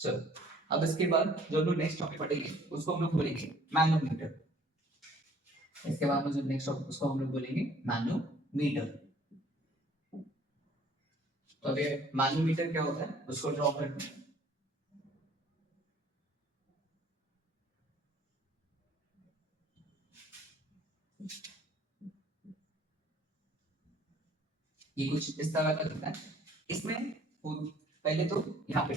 चलो अब इसके बाद जो हम लोग नेक्स्ट टॉपिक पढ़ेंगे उसको हम लोग बोलेंगे मैनोमीटर। इसके बाद में जो नेक्स्ट टॉपिक उसको हम लोग बोलेंगे मैनोमीटर। तो अभी मैनोमीटर क्या होता है उसको ड्रॉ करते हैं। ये कुछ इस तरह का दिखता है। इसमें पहले तो यहाँ पे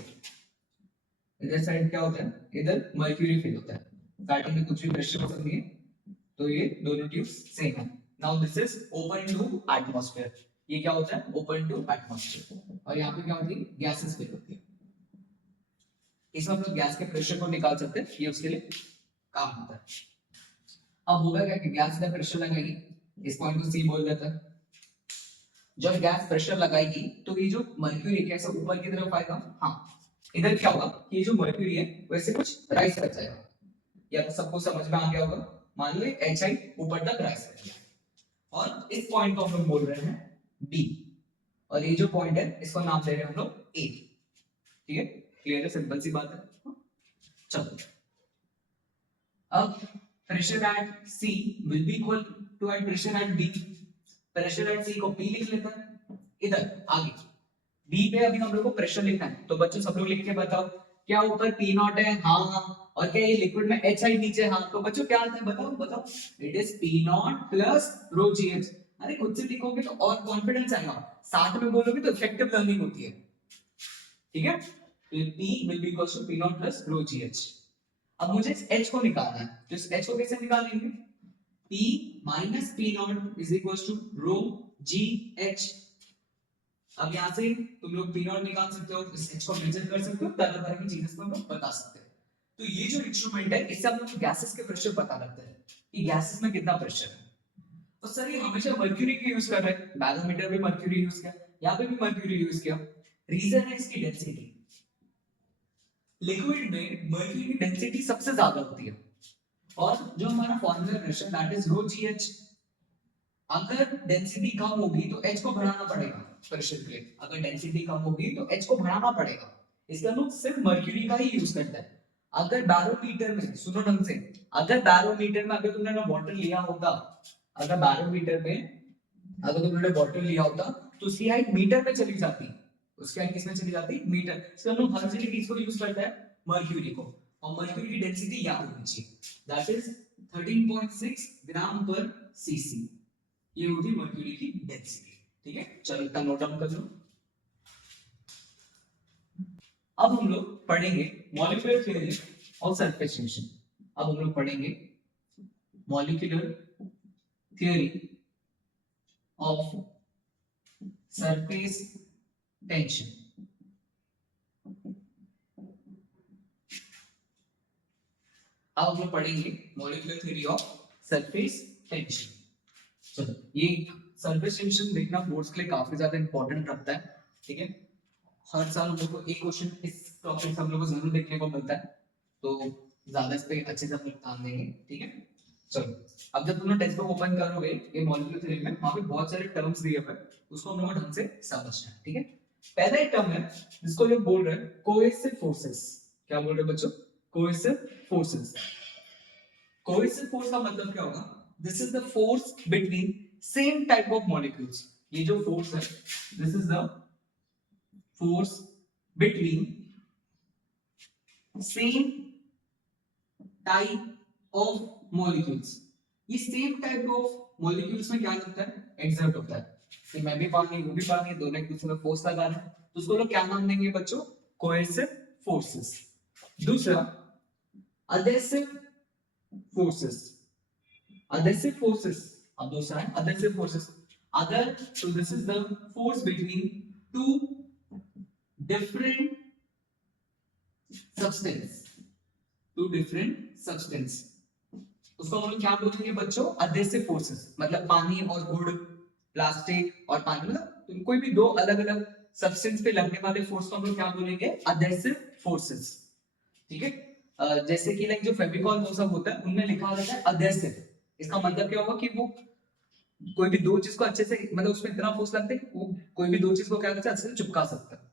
इधर साइड क्या होता है, इधर मर्क्यूरी फिल होता है। स्टार्टिंग में कुछ भी प्रेशर पसंद नहीं है, तो ये दोनों ट्यूब्स सेम है। Now this is open to atmosphere. ये क्या होता है, ओपन टू एटमॉस्फेयर। और यहाँ पे क्या होती है, गैसेस फिल होती है। इसमें हम लोग गैस के प्रेशर को निकाल सकते हैं, ये उसके लिए काम होता है। अब होगा क्या कि गैस का प्रेशर लगाएगी, इस पॉइंट को सी बोल देता है। जब गैस प्रेशर लगाएगी तो ये जो मर्क्यूरी कैसे ऊपर की तरफ आएगा, हाँ इधर क्या होगा कि ये जो मर्क्यूरी है वैसे कुछ राइज कर जाएगा। या तो सबको समझ में आ गया होगा, मान लो एच आई ऊपर तक राइज कर गया और इस पॉइंट को हम लोग बोल रहे हैं बी, और ये जो पॉइंट है इसको नाम दे रहे हैं हम लोग ए। ठीक है, क्लियर है, सिंपल सी बात है। चलो अब pressure at C will be equal to at pressure at B. Pressure at C को पी लिख लेता है। इधर आगे बी पे अभी हम लोग को प्रेशर लिखना है, तो बच्चों सब लोग लिख के बताओ क्या ऊपर पी नॉट है, हाँ, और क्या ये लिक्विड में एच आई नीचे, हाँ। तो बच्चों क्या आता है बताओ बताओ, it is P nought plus rho G H. अरे खुद से लिखोगे तो और कॉन्फिडेंस आएगा, साथ में बोलोगे तो इफेक्टिव लर्निंग होती है। ठीक है, तो P will be equal to P nought plus rho G H. अब मुझे इस h को निकालना है, तो इस h को कैसे निकालेंगे, p minus P nought is equal to rho G H. अब यहां से तुम लोग पी नॉट निकाल सकते हो, इस h को मेजर कर सकते हो, तरह तरह की चीजें हम लोग बता सकते हैं। तो ये जो इंस्ट्रूमेंट है इससे हम लोग गैसेस के प्रेशर पता लगता है कि गैसेस में कितना प्रेशर है। तो सर ये हमेशा मर्क्यूरी की यूज कर रहे हैं, बैरोमीटर में मर्क्यूरी यूज किया, यहाँ पे भी मर्क्यूरी यूज किया। रीजन है इसकी डेंसिटी। लिक्विड में मर्क्यूरी की डेंसिटी सबसे ज्यादा होती है, और जो हमारा formula pressure that is rho G H. अगर डेंसिटी कम होगी तो h को बढ़ाना पड़ेगा प्रेशर के लिए, अगर डेंसिटी कम होगी तो h को बढ़ाना पड़ेगा। इसका लोग सिर्फ मर्क्यूरी का ही यूज करते हैं। अगर बैरोमीटर में, सुनो ढंग से, अगर बैरोमीटर में अगर तुमने ना वाटर लिया होता, अगर बैरोमीटर में अगर तुमने वाटर लिया होता तो उसकी हाइट मीटर में चली जाती, उसकी हाइट किस में चली जाती, मीटर। इसका लोग हर जगह किसको यूज करता है, मर्क्यूरी को। और मर्क्यूरी की डेंसिटी क्या होनी चाहिए, दैट इज 13.6 ग्राम पर सीसी। ये होती है मर्क्यूरी की डेंसिटी। ठीक है, चलो इतना नोट डाउन कर लो। अब हम लोग पढ़ेंगे molecular theory of surface tension. अब हम लोग पढ़ेंगे molecular theory of surface tension. अब हम लोग पढ़ेंगे molecular theory of surface tension. चलो ये सरफेस टेंशन देखना बोर्ड्स के लिए काफी ज्यादा इंपॉर्टेंट रखता है। ठीक है, हर साल हम लोग को एक क्वेश्चन इस टॉपिक से हम लोग को जरूर देखने को मिलता है, तो ज्यादा इस पे अच्छे से हम लोग ध्यान देंगे। ठीक है, चलो अब जब तुम टेक्स्ट बुक ओपन करोगे ये मॉलिक्यूलर थ्योरी में, वहां पे बहुत सारे टर्म्स दिए हुए हैं, उसको हम लोग को ढंग से समझना है। ठीक है, पहला एक टर्म है जिसको लोग बोल रहे हैं कोएसिव फोर्सेस। क्या बोल रहे हैं बच्चों, कोएसिव फोर्सेस। कोएसिव फोर्स का मतलब क्या होगा, this is the force between same type of molecules. ये जो फोर्स है this is the force between same type of molecules। ये सेम टाइप ऑफ मॉलिक्यूल्स में क्या लगता है, एक्सर्ट होता है। तो मैं भी पानी वो भी पानी, दोनों एक दूसरे में फोर्स लगा रहे हैं, तो उसको लोग क्या नाम देंगे बच्चों, कोएसिव फोर्सेस। दूसरा अडेसिव फोर्सेस। अडेसिव फोर्सेस, अब दूसरा है adhesive forces. Other, so this is the force between two different substance, two different substance। उसको हम लोग क्या बोलेंगे बच्चों, अडेसिव फोर्सेस। मतलब पानी और गुड़, प्लास्टिक और पानी, मतलब कोई भी दो अलग अलग सब्सटेंस पे लगने वाले फोर्स को हम लोग क्या बोलेंगे, अडेसिव फोर्सेस। ठीक है, जैसे कि लाइक जो फेविकॉल वो सब होता है उनमें लिखा होता है अडेसिव। इसका मतलब क्या होगा कि वो कोई भी दो चीज को अच्छे से, मतलब उसमें इतना फोर्स लगता है कि वो कोई भी दो चीज को क्या करता है अच्छे से चिपका सकता है।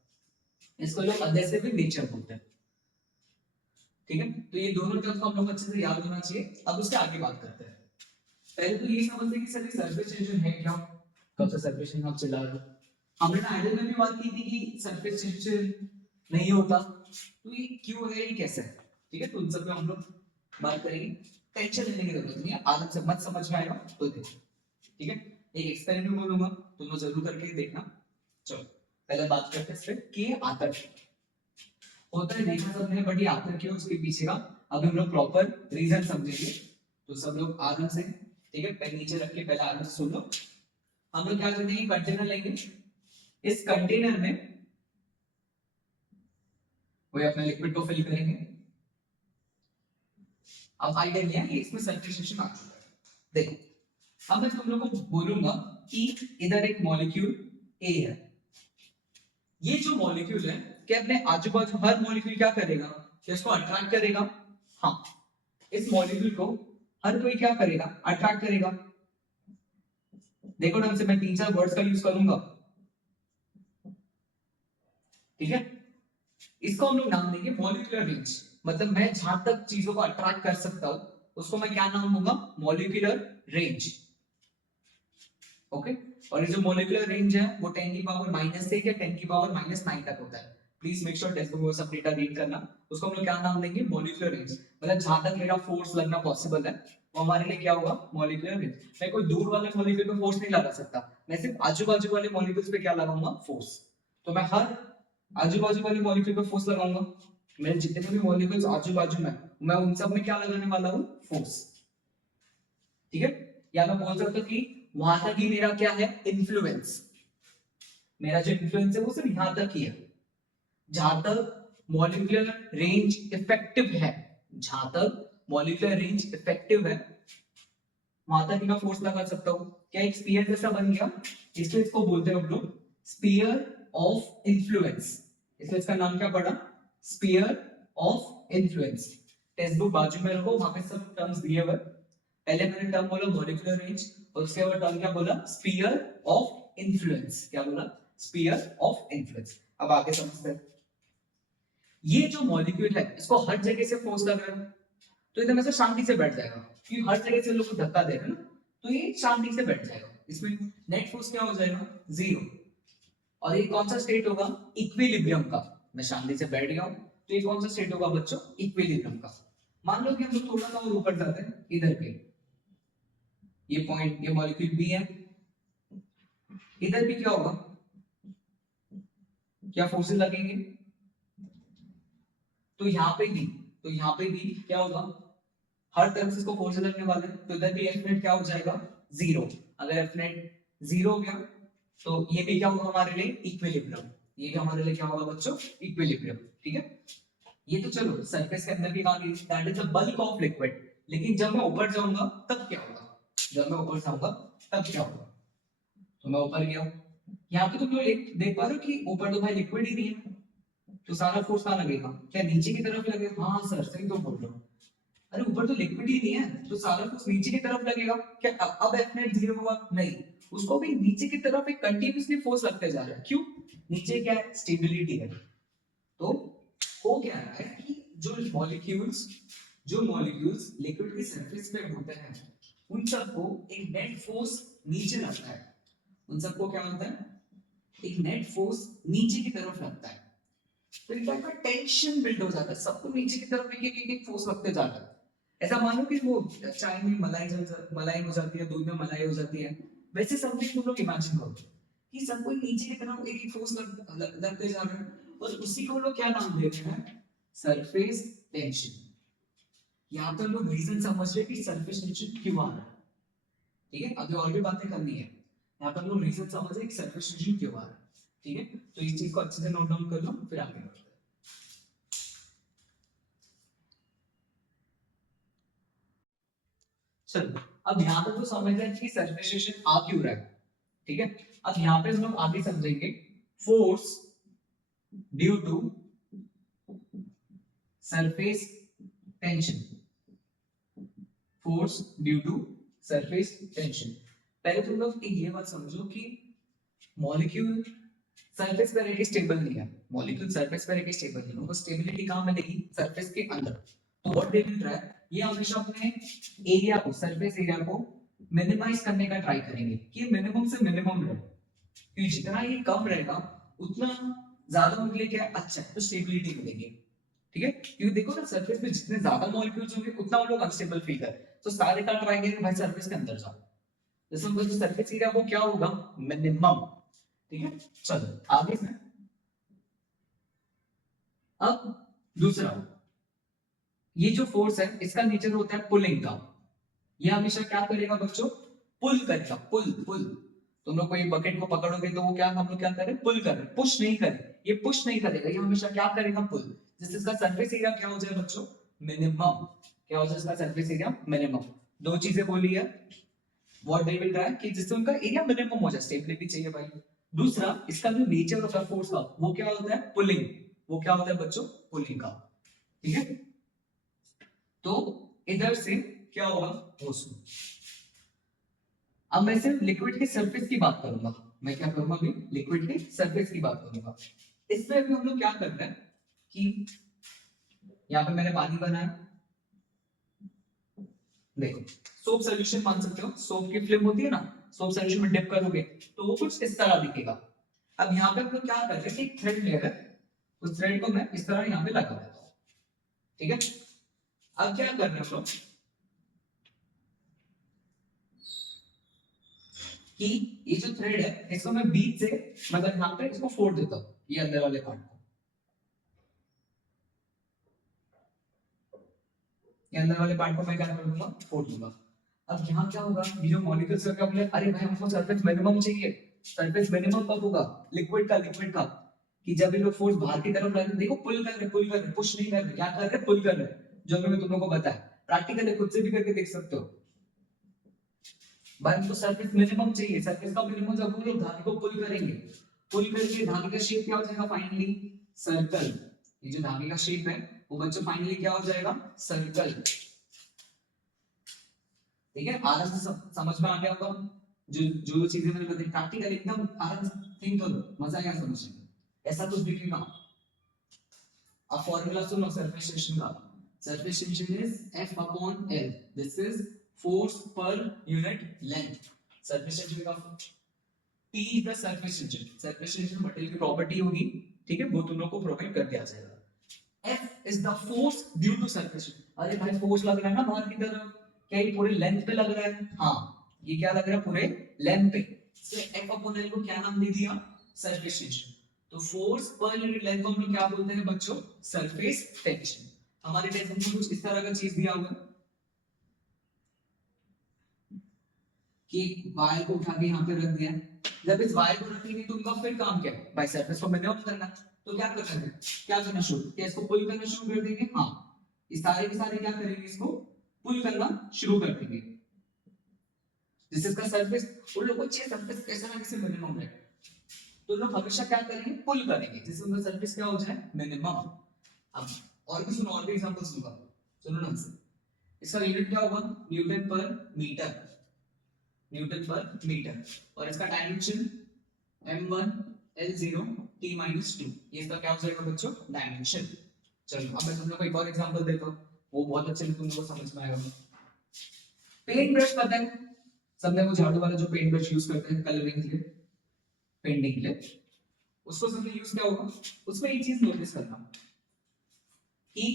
इसको लोग अडेसिव नेचर बोलते हैं। ठीक है, तो ये दोनों टर्म्स को हम लोग अच्छे से याद होना चाहिए। अब उसके आगे बात करते हैं। पहले तो ये समझते हैं कि सर सरफेस टेंशन है क्या, कब से सरफेस टेंशन आप चला रहे हो। हमने ना आइडियल में भी बात की थी कि सरफेस टेंशन नहीं होता, तो ये क्यों है, ये कैसे है, ठीक है, तो उन सब पे हम लोग बात करेंगे। टेंशन लेने की जरूरत नहीं है, आराम से मत समझ में आएगा तो देखो, ठीक है। एक एक्सपेरिमेंट बोलूंगा, तुम लोग जरूर करके देखना। चलो पहले बात करते हैं इस पे कि ये आता है, होता है देखा सबने, बट ये आता क्यों, उसके पीछे का अब हम लोग प्रॉपर रीजन समझेंगे। तो सब लोग आराम से, ठीक है, पेन नीचे रख के पहले आराम से सुन लो। हम लोग क्या करते हैं, कंटेनर लेंगे, इस कंटेनर में वही अपने लिक्विड को फिल करेंगे। अब आइडिया क्या है, इसमें सल्फेशन आ चुका है। देखो अब मैं तुम लोग को बोलूंगा कि इधर एक मॉलिक्यूल ए है, ये जो मॉलिक्यूल है क्या अपने आजू बाजू हर मॉलिक्यूल क्या करेगा, क्या इसको अट्रैक्ट करेगा, हाँ, इस मॉलिक्यूल को हर कोई क्या करेगा, अट्रैक्ट करेगा। देखो ढंग से, मैं 3-4 वर्ड्स का यूज करूंगा, ठीक है। इसको हम लोग नाम देंगे मॉलिक्यूलर रेंज, मतलब मैं जहां तक चीजों को अट्रैक्ट कर सकता हूं उसको मैं क्या नाम दूंगा, मॉलिक्यूलर रेंज, ओके। और ये जो मॉलिक्यूलर रेंज है वो 10 की पावर -6 या 10 की पावर -9 तक होता है। Please make sure text book में सब डेटा रीड करना। उसको हम लोग क्या नाम देंगे, मॉलिक्यूलर रेंज, मतलब जहां तक मेरा फोर्स लगना पॉसिबल है वो हमारे लिए क्या होगा, मॉलिक्यूलर रेंज। मैं कोई दूर वाले मॉलिक्यूल पे फोर्स नहीं लगा सकता, मैं सिर्फ आजू बाजू वाले मॉलिक्यूल्स पे क्या लगाऊंगा, फोर्स। तो मैं हर आजू बाजू वाले मॉलिक्यूल पे फोर्स लगाऊंगा, मेरे जितने भी मॉलिक्यूल्स आजू बाजू में मैं उन सब में क्या लगाने वाला हूं, फोर्स, ठीक है। या मैं बोल सकता हूं कि वहां तक ही मेरा क्या है, इन्फ्लुएंस, मेरा जो इन्फ्लुएंस है वो सिर्फ यहां तक ही है, जहां तक मॉलिक्यूलर रेंज इफेक्टिव है, जहां तक मॉलिक्यूलर रेंज इफेक्टिव है वहां तक ही मैं फोर्स लगा सकता हूं। क्या एक स्फीयर जैसा बन गया, इसलिए इसको बोलते हैं हम लोग स्फीयर ऑफ इन्फ्लुएंस, इसलिए इसका नाम क्या पड़ा, sphere of influence. Text book बाजू में रखो, वहां पे सब टर्म्स दिए हुए। पहले मैंने टर्म बोला मॉलिक्यूलर रेंज, और उसके बाद टर्म क्या बोला, स्फीयर ऑफ इन्फ्लुएंस, क्या बोला, स्फीयर ऑफ इन्फ्लुएंस। अब आगे समझते हैं, ये जो मॉलिक्यूल है इसको हर जगह से फोर्स लग रहा है, तो एकदम ऐसे शांति से बैठ जाएगा, क्योंकि हर जगह से लोग को धक्का दे रहे हैं ना, तो ये शांति से बैठ जाएगा। इसमें नेट फोर्स क्या हो जाएगा, 0। और ये कौन सा स्टेट होगा, इक्विलिब्रियम का। मैं शांति से बैठ गया हूं, तो ये कौन सा स्टेट होगा बच्चों, इक्विलिब्रियम का। मान लो कि हम लोग थोड़ा सा और ऊपर जाते हैं, इधर पे ये पॉइंट, ये मॉलिक्यूल बी है, इधर भी क्या होगा, क्या फोर्सेस लगेंगे, तो यहाँ पे भी, तो यहाँ पे भी क्या होगा, हर तरफ से इसको फोर्सेस लगने वाले हैं, तो इधर भी एफ नेट क्या हो जाएगा, 0। अगर एफ नेट 0 हो गया तो ये भी क्या होगा हमारे लिए, इक्विलिब्रियम, ये भी हमारे लिए क्या होगा बच्चों, इक्विलिब्रियम, ठीक है। ये तो चलो सरफेस के अंदर की कहानी, that is the bulk of liquid. लेकिन जब मैं ऊपर जाऊंगा तब क्या होगा, जब मैं ऊपर जाऊंगा तब क्या होगा, तो मैं ऊपर गया, यहाँ पे तुम लोग देख पा रहे हो कि ऊपर तो भाई लिक्विड ही नहीं है, तो सारा फोर्स कहाँ लगेगा, क्या नीचे की तरफ लगेगा, हाँ सर सही तो बोल रहा हूँ। अरे ऊपर तो लिक्विड ही नहीं है, तो सारा कुछ नीचे की तरफ लगेगा। क्या अब एफ नेट 0 हुआ, नहीं, उसको भी नीचे की तरफ एक कंटिन्यूअसली फोर्स लगते जा रहा है। क्यों, नीचे क्या है, स्टेबिलिटी है। तो हो क्या रहा है कि जो मॉलिक्यूल्स लिक्विड की सरफेस पे होते हैं उन सबको एक नेट फोर्स नीचे लगता है, उन सबको क्या होता है, एक नेट फोर्स नीचे की तरफ लगता है। तो एक टाइप का टेंशन बिल्ड हो जाता है, सबको नीचे की तरफ एक फोर्स लगते जाता है। ऐसा मानो कि वो चाय में मलाई हो जाती है, दूध में मलाई हो जाती है, वैसे समथिंग तुम लोग इमेजिन करो कि सबको नीचे की तरफ एक फोर्स लगते जा रहा है, और उसी को लोग क्या नाम देते हैं, सरफेस टेंशन। यहाँ पर लोग रीजन समझ रहे कि सरफेस टेंशन क्यों आ रहा है, ठीक है। अभी और भी बातें करनी है, यहाँ पर लोग रीजन समझ रहे कि सरफेस टेंशन क्यों आ रहा है, ठीक है। तो इस चीज को अच्छे से नोट डाउन कर लो, फिर आगे बढ़ते हैं। चलो अब यहाँ पे तो समझ रहे हैं कि सरफेस टेंशन आ क्यों रहा है, ठीक है। अब यहाँ पे हम लोग आगे समझेंगे force due to surface tension, force due to surface tension. पहले तुम लोग ये बात समझो कि मॉलिक्यूल सरफेस पे रहकर स्टेबल नहीं है, मॉलिक्यूल सरफेस पे रहकर स्टेबल नहीं है, उनको स्टेबिलिटी कहां मिलेगी, सरफेस के अंदर। तो व्हाट दे विल ट्राई, ये हमेशा अपने एरिया को, सरफेस एरिया को मिनिमाइज करने का ट्राई करेंगे कि मिनिमम से मिनिमम रहे, क्योंकि जितना ये कम रहेगा उतना ज्यादा उनके लिए क्या अच्छा है, तो स्टेबिलिटी मिलेगी। ठीक है, क्योंकि देखो ना सरफेस पे जितने ज्यादा मॉलिक्यूल्स होंगे उतना वो लोग अनस्टेबल फील कर, तो सारे का ट्राई करेंगे भाई सरफेस के अंदर जाओ, जैसे हम बोलते सरफेस एरिया वो क्या होगा, मिनिमम। ठीक है, चलो आगे से अब दूसरा, ये जो फोर्स है इसका नेचर होता है पुलिंग का, ये हमेशा क्या करेगा बच्चों, पुल करेगा, पुल पुल। तुम लोग कोई बकेट को पकड़ोगे तो वो क्या, हम लोग क्या करें, पुल कर रहे, पुश नहीं करे, ये पुश नहीं करेगा, ये हमेशा क्या करेगा, पुल। जिससे इसका सरफेस एरिया क्या हो जाए बच्चों, मिनिमम। क्या हो जाए इसका सरफेस एरिया, मिनिमम। दो चीजें बोली है, व्हाट दे विल ट्राई, कि जिससे उनका एरिया मिनिमम हो जाए, स्टेबिलिटी चाहिए भाई। दूसरा, इसका जो नेचर होता है फोर्स का, वो क्या होता है, पुलिंग। वो क्या होता है बच्चों, पुलिंग का। ठीक है, तो इधर से क्या होगा, फोर्स। अब मैं सिर्फ लिक्विड के सरफेस की बात करूंगा, मैं क्या करूंगा अभी, लिक्विड के सरफेस की बात करूंगा। इसमें अभी हम लोग क्या कर रहे हैं कि यहाँ पे मैंने पानी बनाया, देखो सोप सॉल्यूशन मान सकते हो, सोप की फिल्म होती है ना, सोप सॉल्यूशन में डिप करोगे तो वो कुछ इस तरह दिखेगा। अब यहाँ पे हम लोग क्या कर रहे हैं कि एक थ्रेड लेकर उस थ्रेड को मैं इस तरह यहाँ पे लगा देता हूँ। ठीक है, अब क्या कर रहे हैं हम लोग कि ये जो थ्रेड है इसको मैं बीच से मतलब यहाँ पे इसको फोड़ देता हूँ, ये अंदर वाले पार्ट को, ये अंदर वाले पार्ट को मैं क्या कर दूंगा, फोड़ दूंगा। अब यहाँ क्या होगा, ये जो मॉलिक्यूल्स का बोले अरे भाई हमको सरफेस मिनिमम चाहिए, सरफेस मिनिमम कब होगा, लिक्विड का, लिक्विड का, कि जब ये लोग फोर्स बाहर की तरफ लाए, देखो पुल कर रहे, पुल कर रहे, पुश नहीं कर रहे, क्या कर रहे, पुल कर रहे, जो मैं तुम लोगों को बताया, प्रैक्टिकली खुद से भी करके देख सकते हो भाई। हमको सरफेस मिनिमम चाहिए, सरफेस का मिनिमम जब हम लोग धागे को पुल करेंगे, पुल करके धागे का शेप क्या हो जाएगा, फाइनली सर्कल। ये जो धागे का शेप है वो बच्चों फाइनली क्या हो जाएगा, सर्कल। ठीक है, आराम से समझ में आ गया होगा, जो जो चीजें मैंने बताई प्रैक्टिकल एकदम आराम से थिंक करो, मजा आएगा समझने में। ऐसा कुछ दिखेगा, अब फॉर्मूला सुनो सरफेस टेंशन का, surface tension is F upon L, this is force per unit length. Surface tension का T is the surface tension, surface tension material की प्रॉपर्टी होगी, ठीक है, वो तुम लोग को प्रोवाइड कर दिया जाएगा। F is the force due to surface tension, अरे भाई फोर्स लग रहा है ना बाहर की तरफ, क्या ये पूरे लेंथ पे लग रहा है, हाँ ये क्या लग रहा है, पूरे लेंथ पे, इसलिए F upon L को क्या नाम दे दिया, सरफेस टेंशन। तो फोर्स पर यूनिट लेंथ को हम लोग क्या बोलते हैं बच्चों, सरफेस टेंशन। हमारे टेंशन में कुछ इस तरह का चीज दिया हुआ है कि वायर को उठा के यहाँ पे रख दिया, जब इस वायर को रखेंगे तो उनका फिर काम क्या है भाई, सरफेस को मिनिमम करना, तो क्या करना है, क्या करना शुरू, क्या इसको पुल करना शुरू कर देंगे, हाँ इस सारे के सारे क्या करेंगे, इसको पुल करना शुरू कर देंगे, जिससे इसका सरफेस, उन लोगों को चाहिए सरफेस कैसा ना कैसे मिनिमम रहे, तो लोग हमेशा क्या करेंगे, पुल करेंगे, जिससे उनका सरफेस क्या हो जाए, मिनिमम। अब और भी सुनो, और भी एग्जांपल्स दूंगा, सुनो ना से, इसका यूनिट क्या होगा, न्यूटन पर मीटर, न्यूटन पर मीटर, और इसका डायमेंशन m1 l0 t-2, ये इसका क्या हो जाएगा बच्चों, डायमेंशन। चलो अब मैं तुम लोग को एक और एग्जांपल देता हूं, वो बहुत अच्छे से तुम लोगों को समझ में आएगा। पेंट ब्रश पता है सबने, वो झाड़ू वाला जो पेंट ब्रश यूज करते हैं कलरिंग के लिए, पेंटिंग के लिए, उसको सबने यूज किया होगा। उसमें एक चीज नोटिस करना कि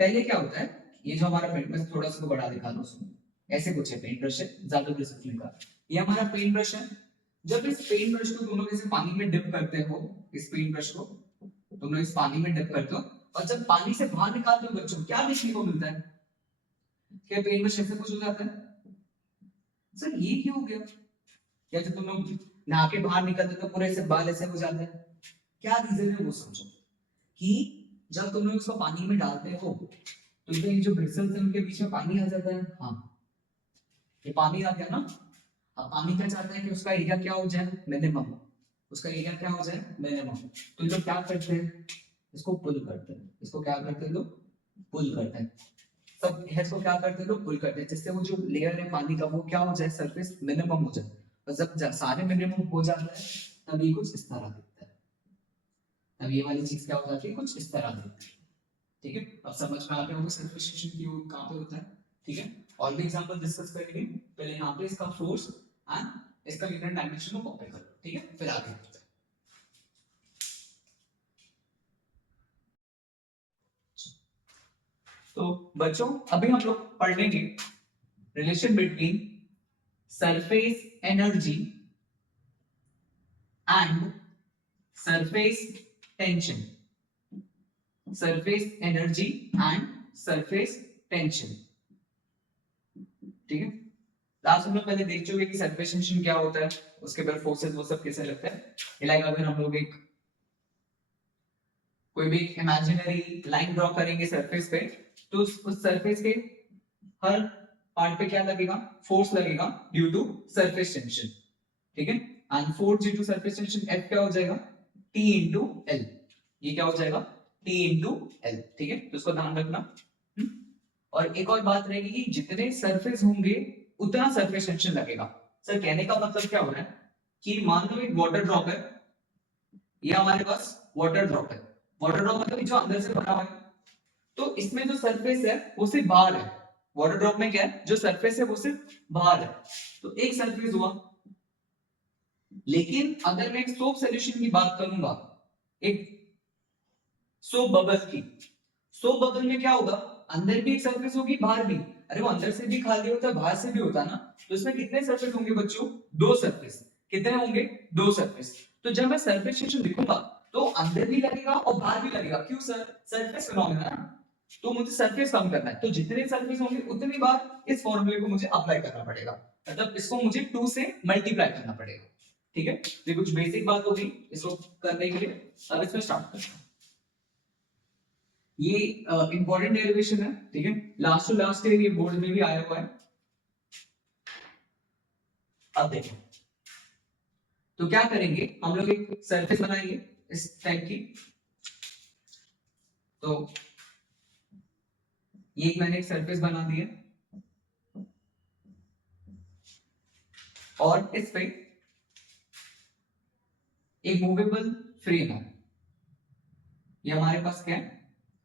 पहले क्या होता है, ये जो हमारा पेंट ब्रश, थोड़ा सा बड़ा दिखा दो उसमें, ऐसे कुछ है पेंट ब्रश है, ज्यादा डिसिप्लिन का, ये हमारा पेंट ब्रश है। जब इस पेंट ब्रश को तुम लोग ऐसे पानी में डिप करते हो, इस पेंट ब्रश को तुम लोग इस पानी में डिप करते हो, और जब पानी से बाहर निकालते हो बच्चों, क्या देखने को मिलता है, क्या पेंट ब्रश ऐसे कुछ हो जाता है, सर ये क्यों हो गया, या जब तुम लोग नहा के बाहर निकलते तो पूरे से बाल ऐसे हो जाते हैं, क्या रीजन है वो समझो, कि जब तुम लोग इसको पानी में डालते हो तो ये जो ब्रिसल्स हैं उनके बीच में पानी आ जाता है, हाँ ये पानी आ गया ना। अब पानी क्या चाहता है कि उसका एरिया क्या हो जाए, मिनिमम, उसका एरिया क्या हो जाए, मिनिमम। तो ये लोग क्या करते हैं, इसको पुल करते हैं, इसको क्या करते हैं लोग, पुल करते हैं, सब इसको क्या करते हैं लोग, पुल करते हैं, जिससे वो जो लेयर है पानी का वो क्या हो जाए, सरफेस मिनिमम हो जाए। और जब सारे मिनिमम हो जाता है तब ये कुछ इस तरह दिखता है, तब ये वाली चीज क्या हो जाती है, कुछ इस तरह दिखती है। ठीक है, अब समझ में आ गया होगा सरफेस टेंशन कहाँ पे होता है। ठीक है, और भी एग्जांपल डिस्कस करेंगे, पहले यहाँ पे इसका फोर्स एंड इसका यूनिट डायमेंशन को कॉपी करो। ठीक है, फिर आगे बढ़ते हैं। तो बच्चों अभी हम लोग पढ़ लेंगे relation between surface energy and surface tension, surface energy and surface tension. ठीक है, लास्ट हम लोग पहले देख चुके कि सरफेस टेंशन क्या होता है, उसके बाद फोर्सेस वो सब कैसे लगता है। लाइक अगर हम लोग एक कोई भी इमेजिनरी लाइन ड्रॉ करेंगे सरफेस पे, तो उस सरफेस के हर पार्ट पे क्या लगेगा, फोर्स लगेगा ड्यू टू सरफेस टेंशन। ठीक है, and force due to surface tension F क्या हो जाएगा, T इंटू एल। ये क्या हो जाएगा, T इंटू एल। ठीक है, तो उसको ध्यान रखना। और एक और बात रहेगी कि जितने सरफेस होंगे उतना सरफेस टेंशन लगेगा। सर कहने का मतलब क्या हो रहा है कि मान लो एक वाटर ड्रॉप है, ये हमारे पास वाटर ड्रॉप है, वाटर ड्रॉप मतलब जो अंदर से बना हुआ है, तो इसमें जो सरफेस है वो सिर्फ बाहर है। वाटर ड्रॉप में क्या है, जो सरफेस है वो सिर्फ बाहर है, तो एक सरफेस हुआ। लेकिन अगर मैं एक सोप सॉल्यूशन की बात करूंगा, एक सोप बबल की, सोप बबल में क्या होगा, अंदर भी एक सरफेस होगी बाहर भी। अरे वो अंदर से भी खाली होता है बाहर से भी होता ना, तो इसमें कितने सरफेस होंगे बच्चों, दो सरफेस। कितने होंगे, दो सरफेस। तो जब मैं सरफेस टेंशन लिखूंगा तो अंदर भी लगेगा और बाहर भी लगेगा। क्यों सर, सरफेस फिनोमेना है ना, तो मुझे सरफेस कम करना है, तो जितने सरफेस होंगे उतनी बार इस फॉर्मूले को मुझे अप्लाई करना पड़ेगा, मतलब इसको मुझे 2 से मल्टीप्लाई करना पड़ेगा। ठीक है, तो कुछ बेसिक बात होगी इसको करने के लिए। अब इसमें स्टार्ट करते हैं। ये इंपॉर्टेंट डेरिवेशन है। ठीक है, लास्ट टू लास्ट ईयर ये बोर्ड में भी आया हुआ है। अब देखो, तो क्या करेंगे हम लोग, एक सरफेस बनाएंगे इस टाइप की। तो ये मैंने एक सरफेस बना दिया और इस पे एक मूवेबल फ्रेम है। ये हमारे पास क्या है,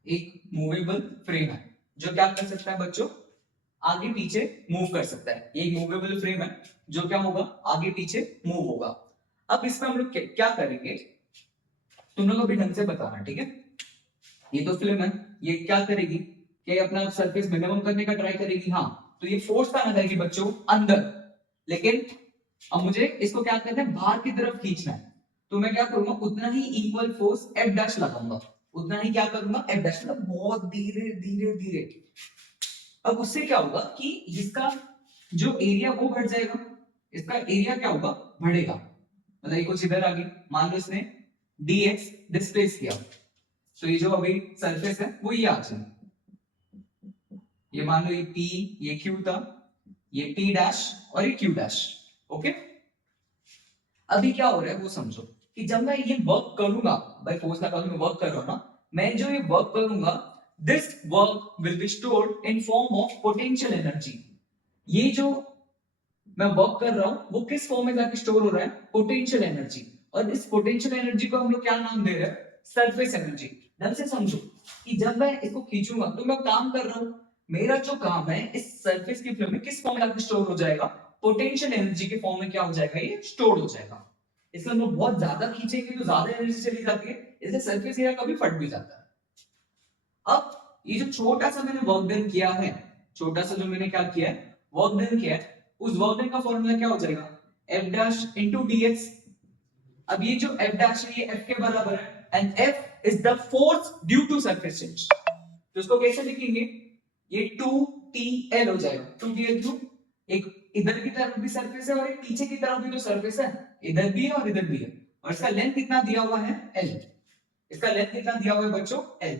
एक मूवेबल फ्रेम है जो क्या कर सकता है बच्चों, आगे पीछे मूव कर सकता है। ये एक मूवेबल फ्रेम है जो क्या होगा, आगे पीछे मूव होगा। अब इसमें हम लोग क्या करेंगे, तुम लोग अभी ढंग से बताना। ठीक है, ये तो फिल्म है, ये क्या करेगी कि अपना सरफेस मिनिमम करने का ट्राई करेगी। हाँ, तो ये फोर्स का ना करेगी बच्चों अंदर, लेकिन अब मुझे इसको क्या करना है, बाहर की तरफ खींचना है। तो मैं क्या करूंगा, उतना ही इक्वल फोर्स एफ डैश लगाऊंगा, उतना ही क्या करूंगा, एफ डैश, मतलब बहुत धीरे धीरे धीरे। अब उससे क्या होगा कि इसका जो एरिया वो बढ़ जाएगा, इसका एरिया क्या होगा, बढ़ेगा। मतलब ये कुछ इधर आ गई, मान लो इसने dx डिस्प्लेस किया, तो ये जो अभी सरफेस है वो ये आ जाए, ये मान लो ये p, ये q था, ये p डैश और ये q डैश। ओके, अभी क्या हो रहा है वो समझो कि जब मैं ये वर्क करूंगा, भाई फोर्स लगा मैं वर्क कर रहा हूं ना, मैं जो ये वर्क करूंगा, this work will be stored in form of potential energy. ये जो मैं वर्क कर रहा हूं वो किस फॉर्म में जाके स्टोर हो रहा है, पोटेंशियल एनर्जी। और इस पोटेंशियल एनर्जी को हम लोग क्या नाम दे रहे हैं, सरफेस एनर्जी। ढंग से समझो कि जब मैं इसको खींचूंगा तो मैं काम कर रहा हूं, मेरा जो काम है इस सरफेस की फिल्म में किस फॉर्म में जाके स्टोर हो जाएगा, पोटेंशियल एनर्जी के फॉर्म में क्या हो जाएगा, ये स्टोर हो जाएगा। इसलिए हम लोग बहुत ज्यादा खींचेंगे तो ज्यादा एनर्जी चली जाती है, इसलिए सरफेस एरिया कभी फट भी जाता है। अब ये जो छोटा सा मैंने वर्क डन किया है, छोटा सा जो मैंने क्या किया है, वर्क डन किया है, उस वर्क डन का फॉर्मूला क्या हो जाएगा, एफ डैश इंटू dx। अब ये जो एफ डैश है ये एफ के बराबर है, and F is the force due to surface change. तो इसको कैसे लिखेंगे, ये 2TL हो जाएगा। 2TL क्यों, एक इधर की तरफ भी सरफेस है और एक पीछे की तरफ भी तो सरफेस है, इधर भी है और इधर भी है, और इसका लेंथ कितना दिया हुआ है, L। इसका लेंथ कितना दिया हुआ है बच्चों, L।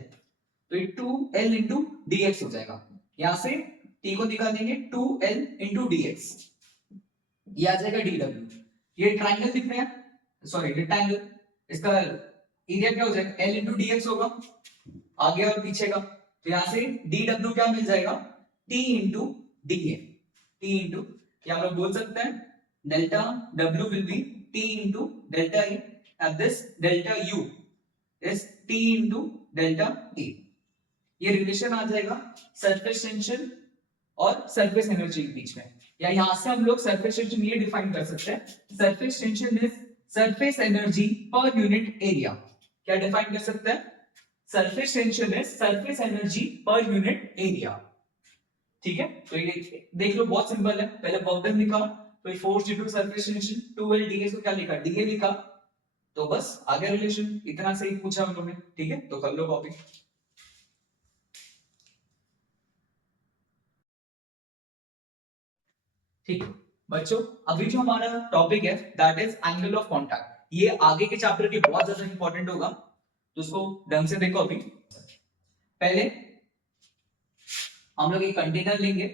तो ये 2L इंटू dx हो जाएगा। यहां से t को निकालेंगे 2L इंटू dx, ये आ जाएगा dw। ये ट्रायंगल दिख रहा है, सॉरी रेक्टेंगल, इसका एरिया क्या हो जाएगा, L इंटू dx होगा, आगे और पीछे का। तो यहां से dw क्या मिल जाएगा, t into da। t into, या हम लोग बोल सकते हैं delta w will be T into delta A and this delta U is T into delta A. ये रिलेशन आ जाएगा सरफेस टेंशन और सरफेस एनर्जी के बीच में, या यहां से हम लोग सरफेस टेंशन ये डिफाइन कर सकते हैं, surface tension is surface energy per unit area. क्या डिफाइन कर सकते हैं? Surface tension is surface energy per unit area. ठीक है, तो ये देख लो बहुत सिंपल है। पहले वर्क लिखा, फिर force due to surface tension 2L ds को क्या लिखा, dA लिखा, तो बस आगे रिलेशन इतना से ही पूछा उन्होंने। ठीक है, तो कर लो कॉपी। ठीक है बच्चों, अभी जो हमारा टॉपिक है that is angle of contact. ये आगे के चैप्टर के बहुत ज्यादा इंपॉर्टेंट होगा, तो उसको ढंग से देखो। अभी पहले हम लोग एक कंटेनर लेंगे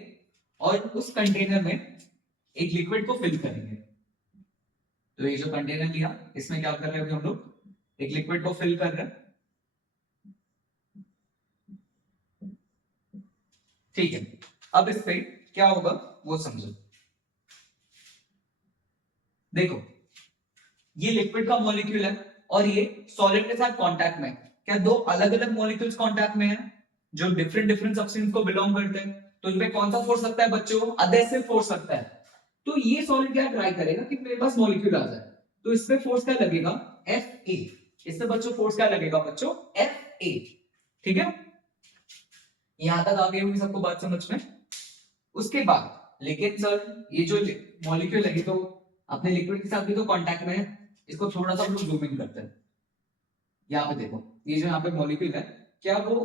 और उस कंटेनर में एक लिक्विड को फिल करेंगे। तो ये जो कंटेनर लिया, इसमें क्या कर रहे हैं, हम लोग एक लिक्विड को फिल कर रहे हैं। ठीक है, अब इस पे क्या होगा वो समझो। देखो, ये लिक्विड का मॉलिक्यूल है और ये सॉलिड के साथ कांटेक्ट में। क्या दो अलग अलग मॉलिक्यूल्स कांटेक्ट में हैं जो डिफरेंट डिफरेंट सब्सटेंस को बिलोंग करते हैं, तो इनपे कौन सा फोर्स लगता है बच्चों? अधेसिव फोर्स लगता है। तो ये सॉलिड क्या ट्राई करेगा कि मेरे पास मॉलिक्यूल आ जाए, तो इस पे फोर्स क्या लगेगा? Fa। इससे बच्चों फोर्स क्या लगेगा बच्चों? Fa। ठीक है, यहां तक आ गई होगी सबको बात समझ में। उसके बाद लेकिन सर ये जो मॉलिक्यूल है तो अपने लिक्विड के साथ भी तो कांटेक्ट में है, इसको थोड़ा सा हम लोग जूम इन करते हैं। यहाँ पे देखो, ये जो यहाँ पे मॉलिक्यूल है, क्या वो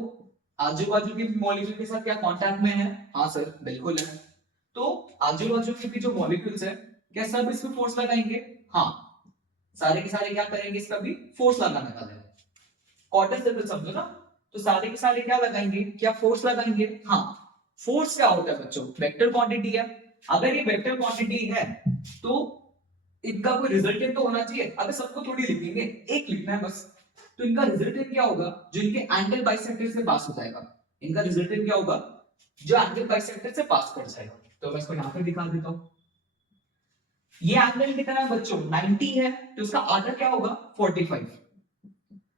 आजू बाजू के मॉलिक्यूल के साथ क्या कांटेक्ट में है? हाँ सर बिल्कुल है। तो आजू बाजू के भी जो मॉलिक्यूल्स है, क्या सब इस पे फोर्स लगाएंगे? हाँ, सारे के सारे क्या करेंगे, इस पर भी फोर्स लगाने वाले हैं। क्वार्टर सर्कल समझो ना, तो सारे के सारे क्या लगाएंगे? क्या फोर्स लगाएंगे? हाँ। फोर्स क्या होता है बच्चों? वेक्टर क्वांटिटी है। अगर ये वेक्टर क्वांटिटी है तो इनका कोई रिजल्टेंट तो होना चाहिए। अगर सबको थोड़ी लिखेंगे, एक लिखना है बस। तो इनका रिजल्टेंट क्या होगा? जो इनके एंगल बाइसेक्टर से पास हो जाएगा। इनका रिजल्टेंट क्या होगा? जो एंगल बाइसेक्टर से पास कर जाएगा। तो मैं इसको यहां पे दिखा देता हूं। ये एंगल कितना है बच्चों? 90 है, तो इसका आधा क्या होगा? 45।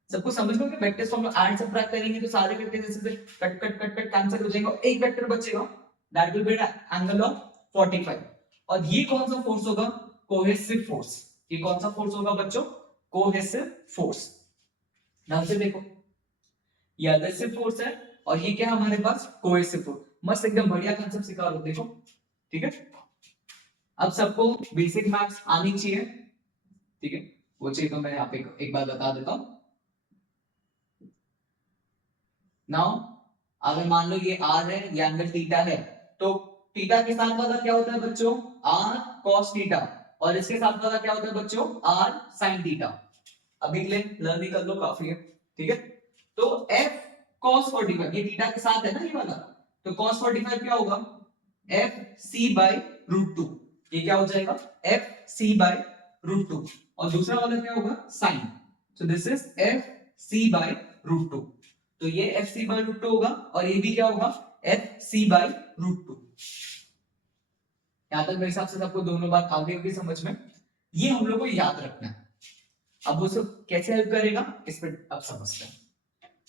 सबको समझ में? वेक्टर्स को हम ऐड सबट्रैक्ट करेंगे तो सारे वेक्टर जैसे से cut cut cut cut cancel हो जाएंगे, एक वेक्टर बचेगा, that will be angle of 45। और ये कौन सा फोर्स होगा? Cohesive force. ये कौन सा फोर्स होगा बच्चों? Cohesive force. ध्यान से देखो, ये एडहेसिव फोर्स है और ये क्या हमारे पास? Cohesive force. मस्त एकदम बढ़िया कांसेप्ट सिखा रहा हूं, देखो। ठीक है, अब सबको बेसिक मैथ्स आनी चाहिए। ठीक है, वो चीज तो मैं यहाँ पे एक बार बता देता हूं। नाउ अगर मान लो ये r है, ये एंगल थीटा है, तो थीटा के साथ वाला क्या होता है बच्चों? r cos थीटा, और इसके साथ वाला क्या होता है बच्चों? r sin theta. अभी के लिए लर्न ही कर लो, काफी है। ठीक है, तो f cos 45, ये थीटा के साथ है ना ये वाला, तो cos 45 क्या होगा? f c by √2। ये क्या हो जाएगा? f c by √2। और दूसरा वाला क्या होगा? sin। so this is f c by √2। तो ये एफ सी बाई √2 होगा और ये भी क्या होगा? F C by √2। यहां तक मेरे हिसाब से सबको दोनों बात आ गई होगी समझ में। ये हम लोग को याद रखना है। अब वो सब कैसे हेल्प करेगा इस पर अब समझते हैं।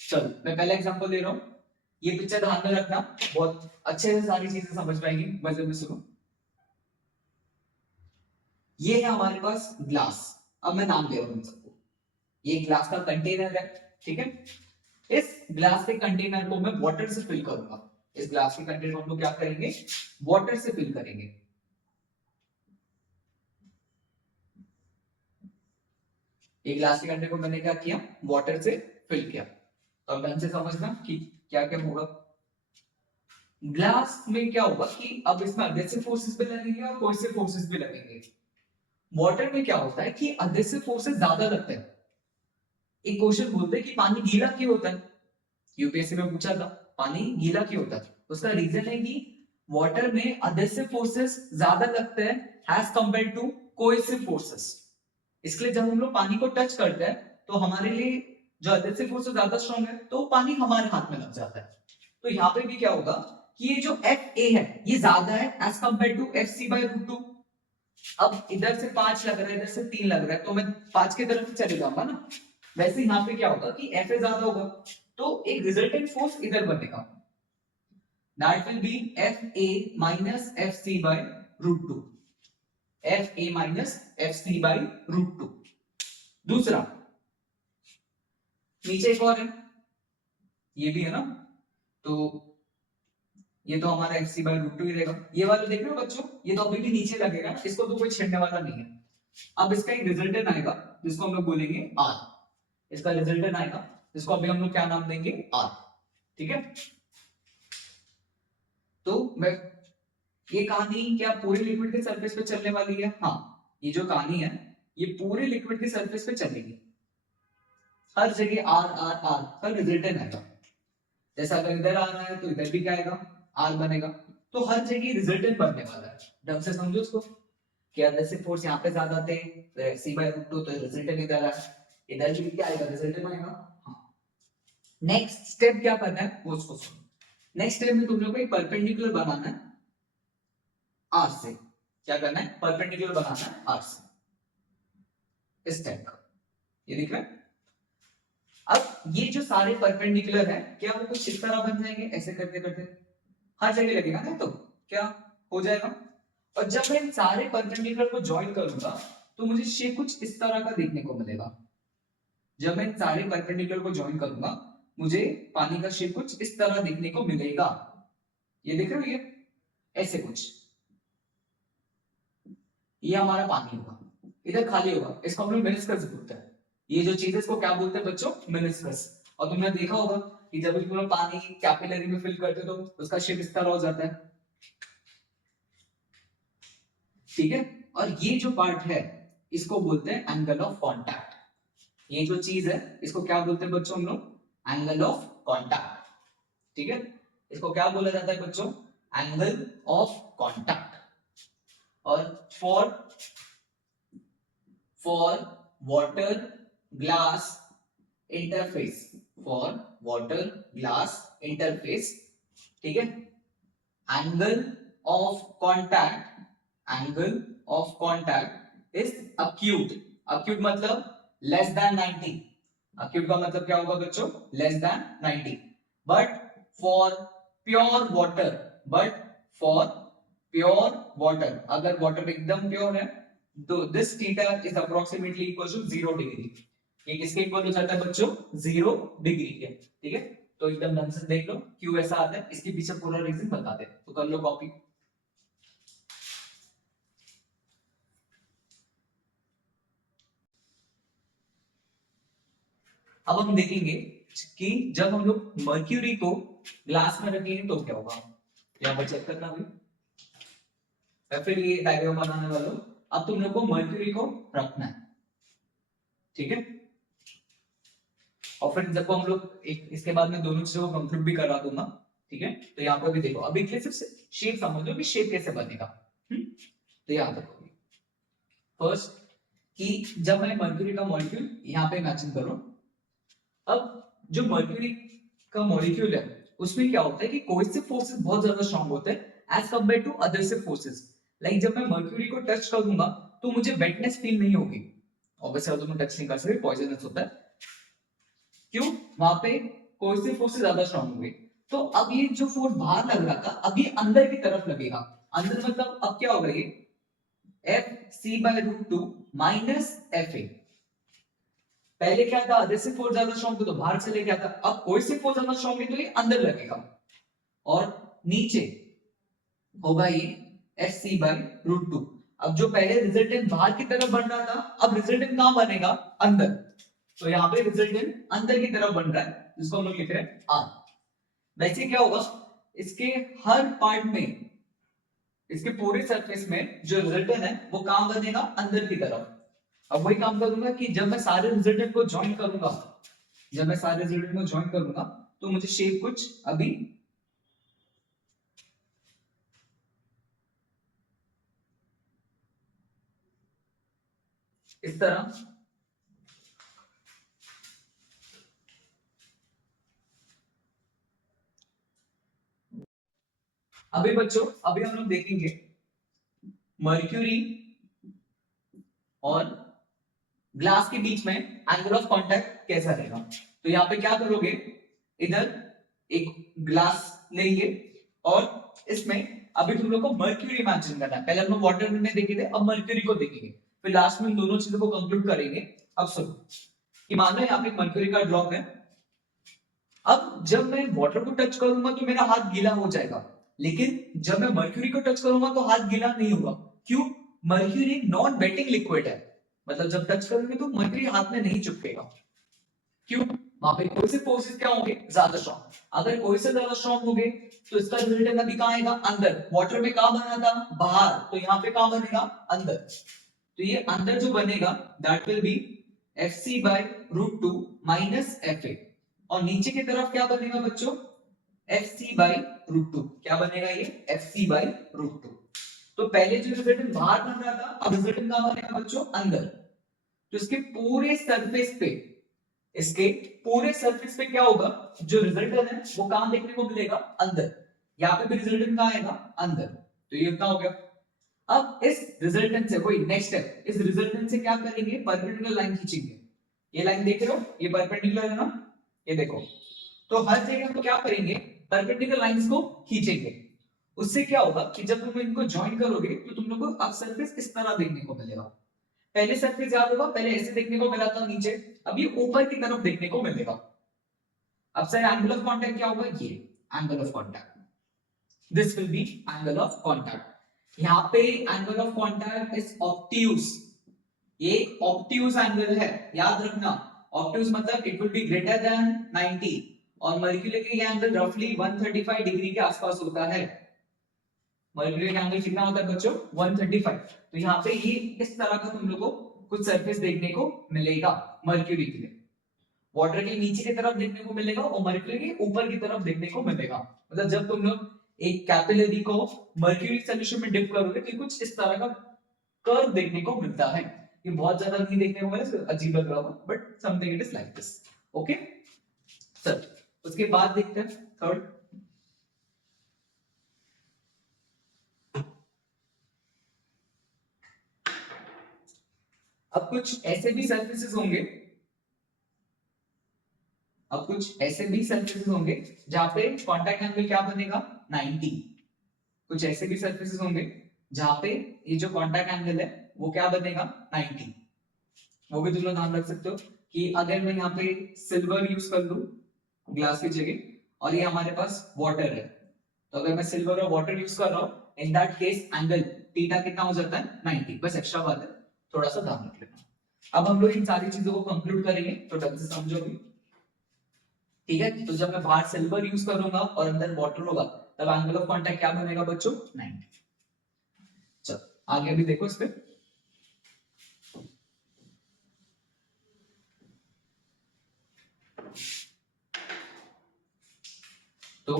चलो मैं पहला एग्जांपल दे रहा हूं, ये पिक्चर ध्यान में रखना, बहुत अच्छे से सारी चीजें समझ पाएंगी, मजे में सुनो। ये है हमारे पास ग्लास। अब मैं नाम दे रहा हूं सबको। ये ग्लास का कंटेनर है, ठीक है। इस ग्लास के कंटेनर को मैं वाटर से फिल करूंगा। इस ग्लास के कंटेनर को हम लोग क्या करेंगे? वाटर से फिल करेंगे। एक ग्लास के कंटेनर को मैंने क्या किया? वाटर से फिल किया। तो अब ढंग से समझना कि क्या क्या होगा। ग्लास में क्या होगा कि अब इसमें एडहेसिव फोर्सेस भी लगेंगे और कोहेसिव फोर्सेस भी लगेंगे। वाटर में क्या होता है कि एडहेसिव फोर्सेस ज्यादा लगते हैं। एक क्वेश्चन बोलते हैं कि पानी गीला क्यों होता है, यूपीएससी में पूछा था, पानी गीला क्यों होता है? उसका रीजन है कि वाटर में एडहेसिव फोर्सेस ज्यादा लगते हैं as compare to cohesive forces. इसलिए जब हम लोग पानी को टच करते हैं तो हमारे लिए जो एडहेसिव फोर्स ज्यादा स्ट्रांग है, तो पानी हमारे हाथ में लग जाता है। तो यहाँ पे भी क्या होगा कि ये जो एफ ए है ये ज्यादा है as compare to F C by √2। अब इधर से 5 लग रहा है, इधर से 3 लग रहा है, तो मैं 5 की तरफ चले जाऊंगा ना। वैसे यहाँ पे क्या होगा कि Fa ज्यादा होगा, तो एक रिजल्टेंट फोर्स इधर बनेगा, that will be Fa minus Fc by root 2, Fa minus Fc by root 2। दूसरा, नीचे एक और है, ये भी है ना, तो ये तो हमारा Fc by root 2 ही रहेगा। ये वाला देख रहे हो बच्चों, ये तो अभी भी नीचे लगेगा, इसको तो कोई छेड़ने वाला नहीं है। अब इसका एक रिजल्टेंट आएगा जिसको हम लोग बोलेंगे R, इसका रिजल्टेंट आएगा जिसको अभी हम लोग क्या नाम देंगे, R। ठीक है, तो मैं ये कहानी क्या पूरे लिक्विड के सरफेस पे चलने वाली है? हाँ, ये जो कहानी है ये पूरे लिक्विड के सरफेस पे चलेगी, हर जगह आर आर आर का रिजल्टेंट आएगा। जैसा अगर इधर आ रहा है तो इधर भी क्या आएगा, आर बनेगा, तो हर जगह रिजल्टेंट बनने वाला है। ढंग से समझो उसको कि एडहेसिव फोर्स यहाँ पे ज्यादा आते हैं तो Fc by root 2, तो रिजल्टेंट इधर है, इधर भी क्या आएगा, रिजल्टेंट आएगा। हाँ, नेक्स्ट स्टेप क्या करना है वो उसको सुनो। नेक्स्ट स्टेप में तुम लोग को एक परपेंडिकुलर बनाना है आर से। क्या करना है, परपेंडिकुलर बनाना है आर से, इस टाइप का, ये दिख रहा है। अब ये जो सारे परपेंडिकुलर है क्या वो कुछ इस तरह बन जाएंगे, ऐसे करते करते हर जगह लगेगा ना, तो क्या हो जाएगा। और जब मैं इन सारे परपेंडिकुलर को ज्वाइन करूंगा तो मुझे शेप कुछ इस तरह का देखने को मिलेगा। जब मैं इन सारे परपेंडिकुलर को ज्वाइन करूंगा मुझे पानी का शेप कुछ इस तरह देखने को मिलेगा। ये देख रहे हो, ये ऐसे कुछ, ये हमारा पानी होगा, इधर खाली होगा, इसको हम लोग मेनिस्कस बोलते हैं। ये जो चीज है इसको क्या बोलते हैं बच्चों, मेनिस्कस। और तुमने देखा होगा कि जब तुम लोग पानी कैपिलरी में फिल करते हो तो उसका शेप इस तरह हो जाता है। ठीक है, और ये जो पार्ट है इसको बोलते हैं एंगल ऑफ कांटेक्ट। ये जो चीज है इसको क्या बोलते हैं बच्चों हम लोग, एंगल ऑफ कांटेक्ट। ठीक है, इसको क्या बोला जाता है बच्चों, एंगल ऑफ कांटेक्ट। और for water glass interface, for water glass interface, ठीक है, angle of contact, angle of contact is acute। acute मतलब लेस देन 90। acute का मतलब क्या होगा बच्चों, less than 90। But for pure water, but for pure water, अगर वाटर एकदम प्योर है तो this theta is approximately equal to 0 degree. ये किसके इक्वल हो जाता है बच्चों, 0 डिग्री के। ठीक है, तो एकदम ढंग से देख लो क्यों ऐसा आता है, इसके पीछे पूरा रीजन बता दे, तो कर लो कॉपी। अब हम देखेंगे कि जब हम लोग मर्क्यूरी को ग्लास में रखेंगे तो क्या होगा। यहाँ पर चेक करना भी, या फिर ये डायग्राम बनाने वालों, अब तुम लोग को मर्क्यूरी को रखना है। ठीक है, और फिर जब हम लोग एक इसके बाद में दोनों चीजों को कंक्लूड भी करा दूंगा। ठीक है, तो यहाँ पर भी देखो, अभी के लिए सिर्फ शेप समझ लो कि शेप कैसे बनेगा। तो यहाँ तक होगी। फर्स्ट कि जब मैं मर्क्यूरी का मॉलिक्यूल यहाँ पे इमेजिन करूं, अब जो मर्क्यूरी का मॉलिक्यूल है उसमें क्या होता है कि कोहेसिव फोर्सेस बहुत ज्यादा स्ट्रांग होते हैं as compare to adhesive forces. Like जब मैं मर्क्यूरी को टच करूंगा तो मुझे वेटनेस फील नहीं होगी, ऑब्वियसली तुम टच नहीं कर सकते, पॉइजनस होता है। क्यों, वहां पे कोहेसिव फोर्सेस ज्यादा स्ट्रांग होंगे। तो अब ये जो फोर्स बाहर लग रहा था अब ये अंदर की तरफ लगेगा। अंदर मतलब अब क्या होगा, ये Fc/√2 माइनस Fa। पहले क्या था, एब्रेसिव फोर्स ज्यादा स्ट्रांग था तो बाहर चले गया था, अब कोहेसिव फोर्स ज्यादा स्ट्रांग है तो ये अंदर लगेगा। और नीचे होगा ये Fc/√2। अब जो पहले रिजल्टेंट बाहर की तरफ बन रहा था अब रिजल्टेंट कहां बनेगा, अंदर। तो यहाँ पे रिजल्टेंट अंदर की तरफ बन रहा है जिसको हम लोग लिख रहे हैं R। वैसे क्या होगा, इसके हर पार्ट में, इसके पूरे सरफेस में जो रिजल्टेंट है वो कहां बनेगा, अंदर की तरफ। अब वही काम करूंगा कि जब मैं सारे रिजल्टेंट को ज्वाइन करूंगा, जब मैं सारे रिजल्टेंट को ज्वाइन करूंगा तो मुझे शेप कुछ अभी इस तरह, अभी बच्चों अभी हम लोग देखेंगे मर्क्यूरी और ग्लास के बीच में एंगल ऑफ कांटेक्ट कैसा रहेगा। तो यहाँ पे क्या करोगे, इधर एक ग्लास लेंगे और इसमें अभी तुम लोग को मर्क्यूरी इमेजिन करना है। पहले हम लोग वाटर में देखे थे, अब मर्क्यूरी को देखेंगे, फिर लास्ट में दोनों चीजों को कंक्लूड करेंगे। अब सुनो कि मान लो यहाँ पे मर्क्यूरी का ड्रॉप है। अब जब मैं वाटर को टच करूंगा तो मेरा हाथ गीला हो जाएगा, लेकिन जब मैं मर्क्यूरी को टच करूंगा तो हाथ गीला नहीं होगा। क्यों? मर्क्यूरी नॉन वेटिंग लिक्विड है, मतलब जब टच करोगे तो मर्क्यूरी हाथ में नहीं चिपकेगा। क्यों? वहां पे कोई फोर्सेस क्या होंगे, ज्यादा स्ट्रॉन्ग। अगर कोई से ज्यादा स्ट्रॉन्ग होंगे तो इसका रिजल्टेंट अभी कहां आएगा, अंदर। वाटर में कहां बना था, बाहर, तो यहाँ पे कहां बनेगा, अंदर। तो ये अंदर जो बनेगा that will be fc/√2 minus fa, और नीचे की तरफ क्या बनेगा बच्चों, fc/√2। क्या बनेगा ये, fc/√2। तो पहले जो रिजल्टेंट बाहर बन रहा था, अब रिजल्टेंट कहां बनेगा बच्चों, अंदर। तो इसके पूरे सरफेस पे, इसके पूरे सरफेस पे क्या होगा, जो रिजल्टेंट है वो कहां देखने को मिलेगा, अंदर। यहाँ पे भी रिजल्टेंट कहां आएगा, अंदर। तो ये इतना हो गया। अब इस रिजल्टेंट से कोई नेक्स्ट स्टेप, इस रिजल्टेंट से क्या करेंगे, परपेंडिकुलर लाइन खींचेंगे। ये लाइन देख रहे हो, ये परपेंडिकुलर है ना, ये देखो। तो हर जगह हम क्या करेंगे, परपेंडिकुलर लाइंस को खींचेंगे। उससे क्या होगा कि जब तुम इनको ज्वाइन करोगे तो तुम लोगों को अब सरफेस इस तरह देखने को मिलेगा। पहले सरफेस याद होगा, पहले ऐसे देखने को मिला था नीचे, अब ये ऊपर की तरफ देखने को मिलेगा। अब सर एंगल ऑफ कांटेक्ट क्या होगा, ये angle of contact, this will be angle of contact. यहाँ पे angle of contact is obtuse, ये ऑब्ट्यूज एंगल है, याद रखना। ऑब्ट्यूज मतलब it will be greater than 90, और मर्क्यूरी का एंगल रफली 135 डिग्री के आसपास होता है। मर्क्यूरी का एंगल कितना होता है बच्चों, 135। तो यहाँ पे ये इस तरह का तुम लोगों को कुछ सरफेस देखने को मिलेगा मर्क्यूरी के लिए। वाटर के नीचे की तरफ देखने को मिलेगा और मर्क्यूरी के ऊपर की तरफ देखने को मिलेगा। मतलब जब तुम लोग एक कैपिलरी को मर्क्यूरी सॉल्यूशन में डिप करोगे तो कुछ इस तरह का कर्व देखने को मिलता है। ये बहुत ज्यादा नहीं देखने को मिला, अजीब लग रहा होगा, but something it is like this. Okay sir, उसके बाद देखते हैं थर्ड। अब कुछ ऐसे भी सरफेसेस होंगे, अब कुछ ऐसे भी सरफेसेस होंगे जहां पे कांटेक्ट एंगल क्या बनेगा, 90। कुछ ऐसे भी सरफेसेस होंगे जहां पे ये जो कांटेक्ट एंगल है वो क्या बनेगा, 90। वो भी तुम लोग ध्यान रख सकते हो कि अगर मैं यहाँ पे सिल्वर यूज कर लूं ग्लास की जगह, और ये हमारे पास वाटर है, तो अगर मैं सिल्वर और वाटर यूज कर रहा हूं, in that case angle theta कितना हो जाता है, 90। बस एक्स्ट्रा बात है, थोड़ा सा ध्यान रख लेना। अब हम लोग इन सारी चीजों को कंक्लूड करेंगे तो ढंग से समझोगे, ठीक है। तो जब मैं बाहर सिल्वर यूज करूंगा और अंदर वाटर होगा तब एंगल ऑफ कांटेक्ट क्या बनेगा बच्चों, 90। चलो आगे भी देखो इस पे। तो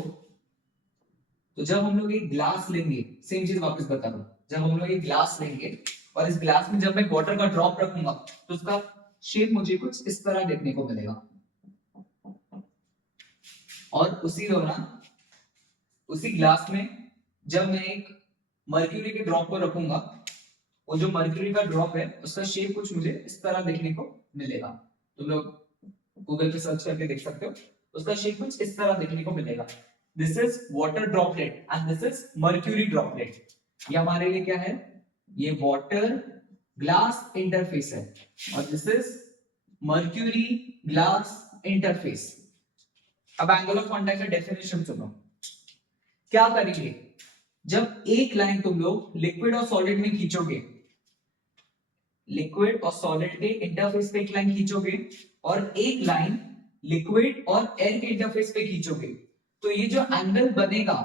जब हम लोग एक ग्लास लेंगे, सेम चीज वापस बता रहा हूं, जब हम लोग एक ग्लास लेंगे और इस ग्लास में जब मैं वाटर का ड्रॉप रखूंगा तो उसका शेप मुझे कुछ इस तरह देखने को मिलेगा। और उसी दौरान उसी ग्लास में जब मैं एक मर्क्यूरी के ड्रॉप को रखूंगा, वो जो मर्क्यूरी का ड्रॉप है उसका शेप कुछ मुझे इस तरह देखने को मिलेगा। तुम लोग गूगल पे सर्च करके देख सकते हो, उसका शेप कुछ इस तरह देखने को मिलेगा। This is water droplet and this is mercury droplet. ये हमारे लिए क्या है, ये वाटर ग्लास इंटरफेस है और this is mercury glass interface. अब एंगल ऑफ कांटेक्ट का डेफिनेशन सुनो। क्या करेंगे, जब एक लाइन तुम लोग लिक्विड और सॉलिड में खींचोगे, लिक्विड और सॉलिड के इंटरफेस पे एक लाइन खींचोगे और एक लाइन लिक्विड और एयर के इंटरफेस पे खींचोगे, तो ये जो एंगल बनेगा,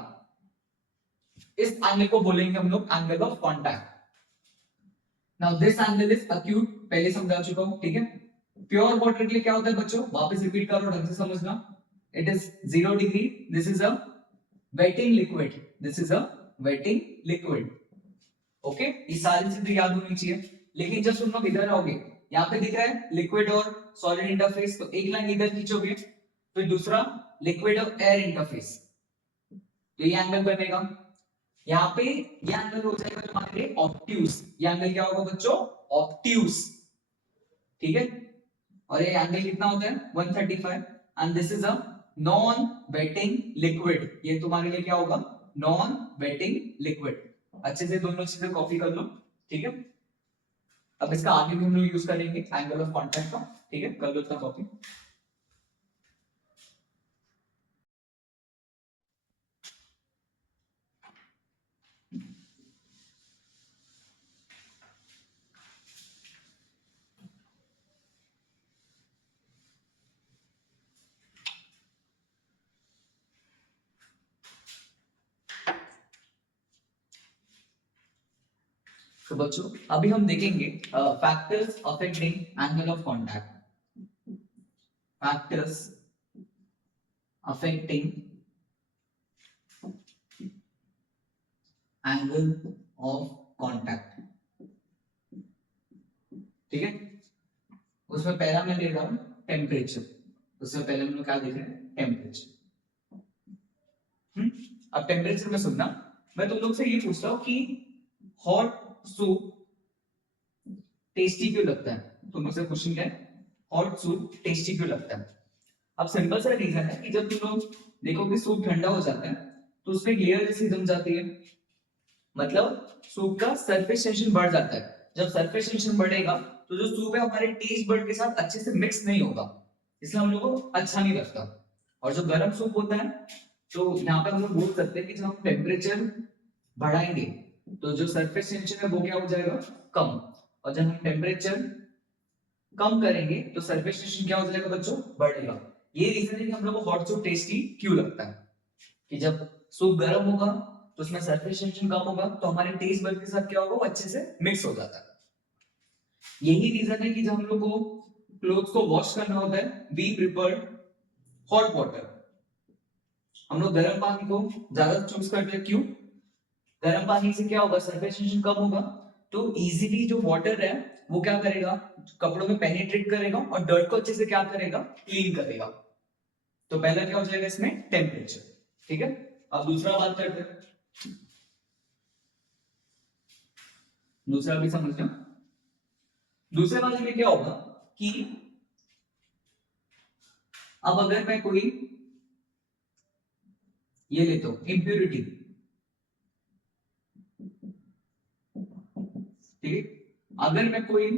इस एंगल को बोलेंगे हम लोग angle of contact. Now this angle is acute, पहले समझा चुका हूं, ठीक है। प्योर वाटर के लिए क्या होता है बच्चों, वापस रिपीट करो ढंग से समझना। It is 0 degree, this is a waiting liquid, this is a waiting liquid. Okay, ये सारी चीजें याद होनी चाहिए। लेकिन जब तुम लोग इधर आओगे, यहाँ पे दिख रहा है लिक्विड और सॉलिड इंटरफेस, तो एक लाइन इधर खींचोगे, फिर दूसरा लिक्विड और एयर इंटरफेस, तो ये एंगल बनेगा। यहाँ पे ये एंगल हो जाएगा तुम्हारे लिए ऑब्ट्यूज। ये एंगल क्या होगा बच्चों? ऑब्ट्यूज। ठीक है, और ये एंगल कितना होता है? 135। And this is a non waiting liquid. ये तुम्हारे लिए क्या होगा? Non waiting liquid. अच्छे से दोनों चीजें कॉपी कर लो। ठीक है, अब इसका आगे भी हम लोग यूज करेंगे एंगल ऑफ कांटेक्ट का। ठीक है, कर लो इसका कॉपी। तो बच्चों अभी हम देखेंगे factors affecting angle of contact. Factors affecting angle of contact. ठीक है, उसमें पहला मैं ले रहा हूं टेम्परेचर। उससे पहले हम लोग क्या देख रहे हैं? टेम्परेचर। अब टेम्परेचर में सुनना, मैं तुम लोग से ये पूछ रहा हूं कि हॉट सूप टेस्टी क्यों लगता है? तुम मुझसे क्वेश्चन क्या है? हॉट सूप टेस्टी क्यों लगता है? अब सिंपल सा रीजन है कि जब तुम लोग देखो कि सूप ठंडा हो जाता है तो उसमें लेयर जैसी जम जाती है, मतलब सूप का सरफेस टेंशन बढ़ जाता है। जब सरफेस टेंशन बढ़ेगा तो जो सूप है हमारे टेस्ट बड के साथ अच्छे से मिक्स नहीं होगा, इसलिए हम लोग को अच्छा नहीं लगता। और जो गर्म सूप होता है, तो यहाँ पे हम लोग बोल सकते हैं कि जब हम टेम्परेचर बढ़ाएंगे तो जो सरफेस टेंशन है वो क्या हो जाएगा? कम। और जब हम टेम्परेचर कम करेंगे तो सरफेस टेंशन क्या हो जाएगा बच्चों? बढ़ेगा। ये रीजन है कि हम लोग को हॉट सूप टेस्टी क्यों लगता है, कि जब सूप गर्म होगा तो उसमें सरफेस टेंशन कम होगा तो हमारे टेस्ट बड के साथ क्या होगा? वो अच्छे से मिक्स हो जाता है। यही रीजन है कि जब हम लोग को क्लोथ्स को वॉश करना होता है, वी प्रिफर हॉट वाटर। हम लोग गर्म पानी को ज्यादा चूज करते हैं, क्यों? गर्म पानी से क्या होगा? सरफेस टेंशन कम होगा, तो इजीली जो वाटर है वो क्या करेगा? कपड़ों में पेनिट्रेट करेगा और डर्ट को अच्छे से क्या करेगा? क्लीन करेगा। तो पहला क्या हो जाएगा इसमें? टेम्परेचर। ठीक है, अब दूसरा बात करते हैं। दूसरा भी समझ लो। दूसरे वाले में क्या होगा कि अब अगर मैं कोई ये लेता हूं इम्प्योरिटी, ठीक है, अगर मैं कोई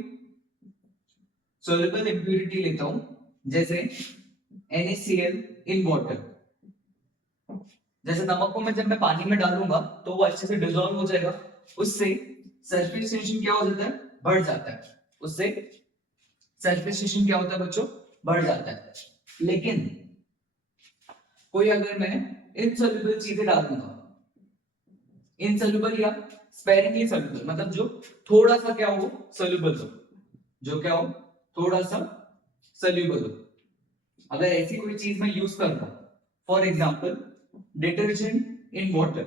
सोल्युबल इम्प्योरिटी लेता हूं जैसे NaCl इन वाटर, जैसे नमक को मैं जब मैं पानी में डालूंगा तो वो अच्छे से डिसॉल्व हो जाएगा, उससे सरफेस टेंशन क्या हो जाता है? बढ़ जाता है। उससे सरफेस टेंशन क्या होता है बच्चों? बढ़ जाता है। लेकिन कोई अगर मैं इनसॉल्युबल चीजें डाल दूंगा, इनसॉल्युबल या स्पेरिंगली सॉल्युबल, मतलब जो थोड़ा सा क्या हो? सॉल्युबल हो, जो क्या हो? थोड़ा सा सॉल्युबल हो। अगर ऐसी कोई चीज मैं यूज कर रहा हूं, for example detergent in water,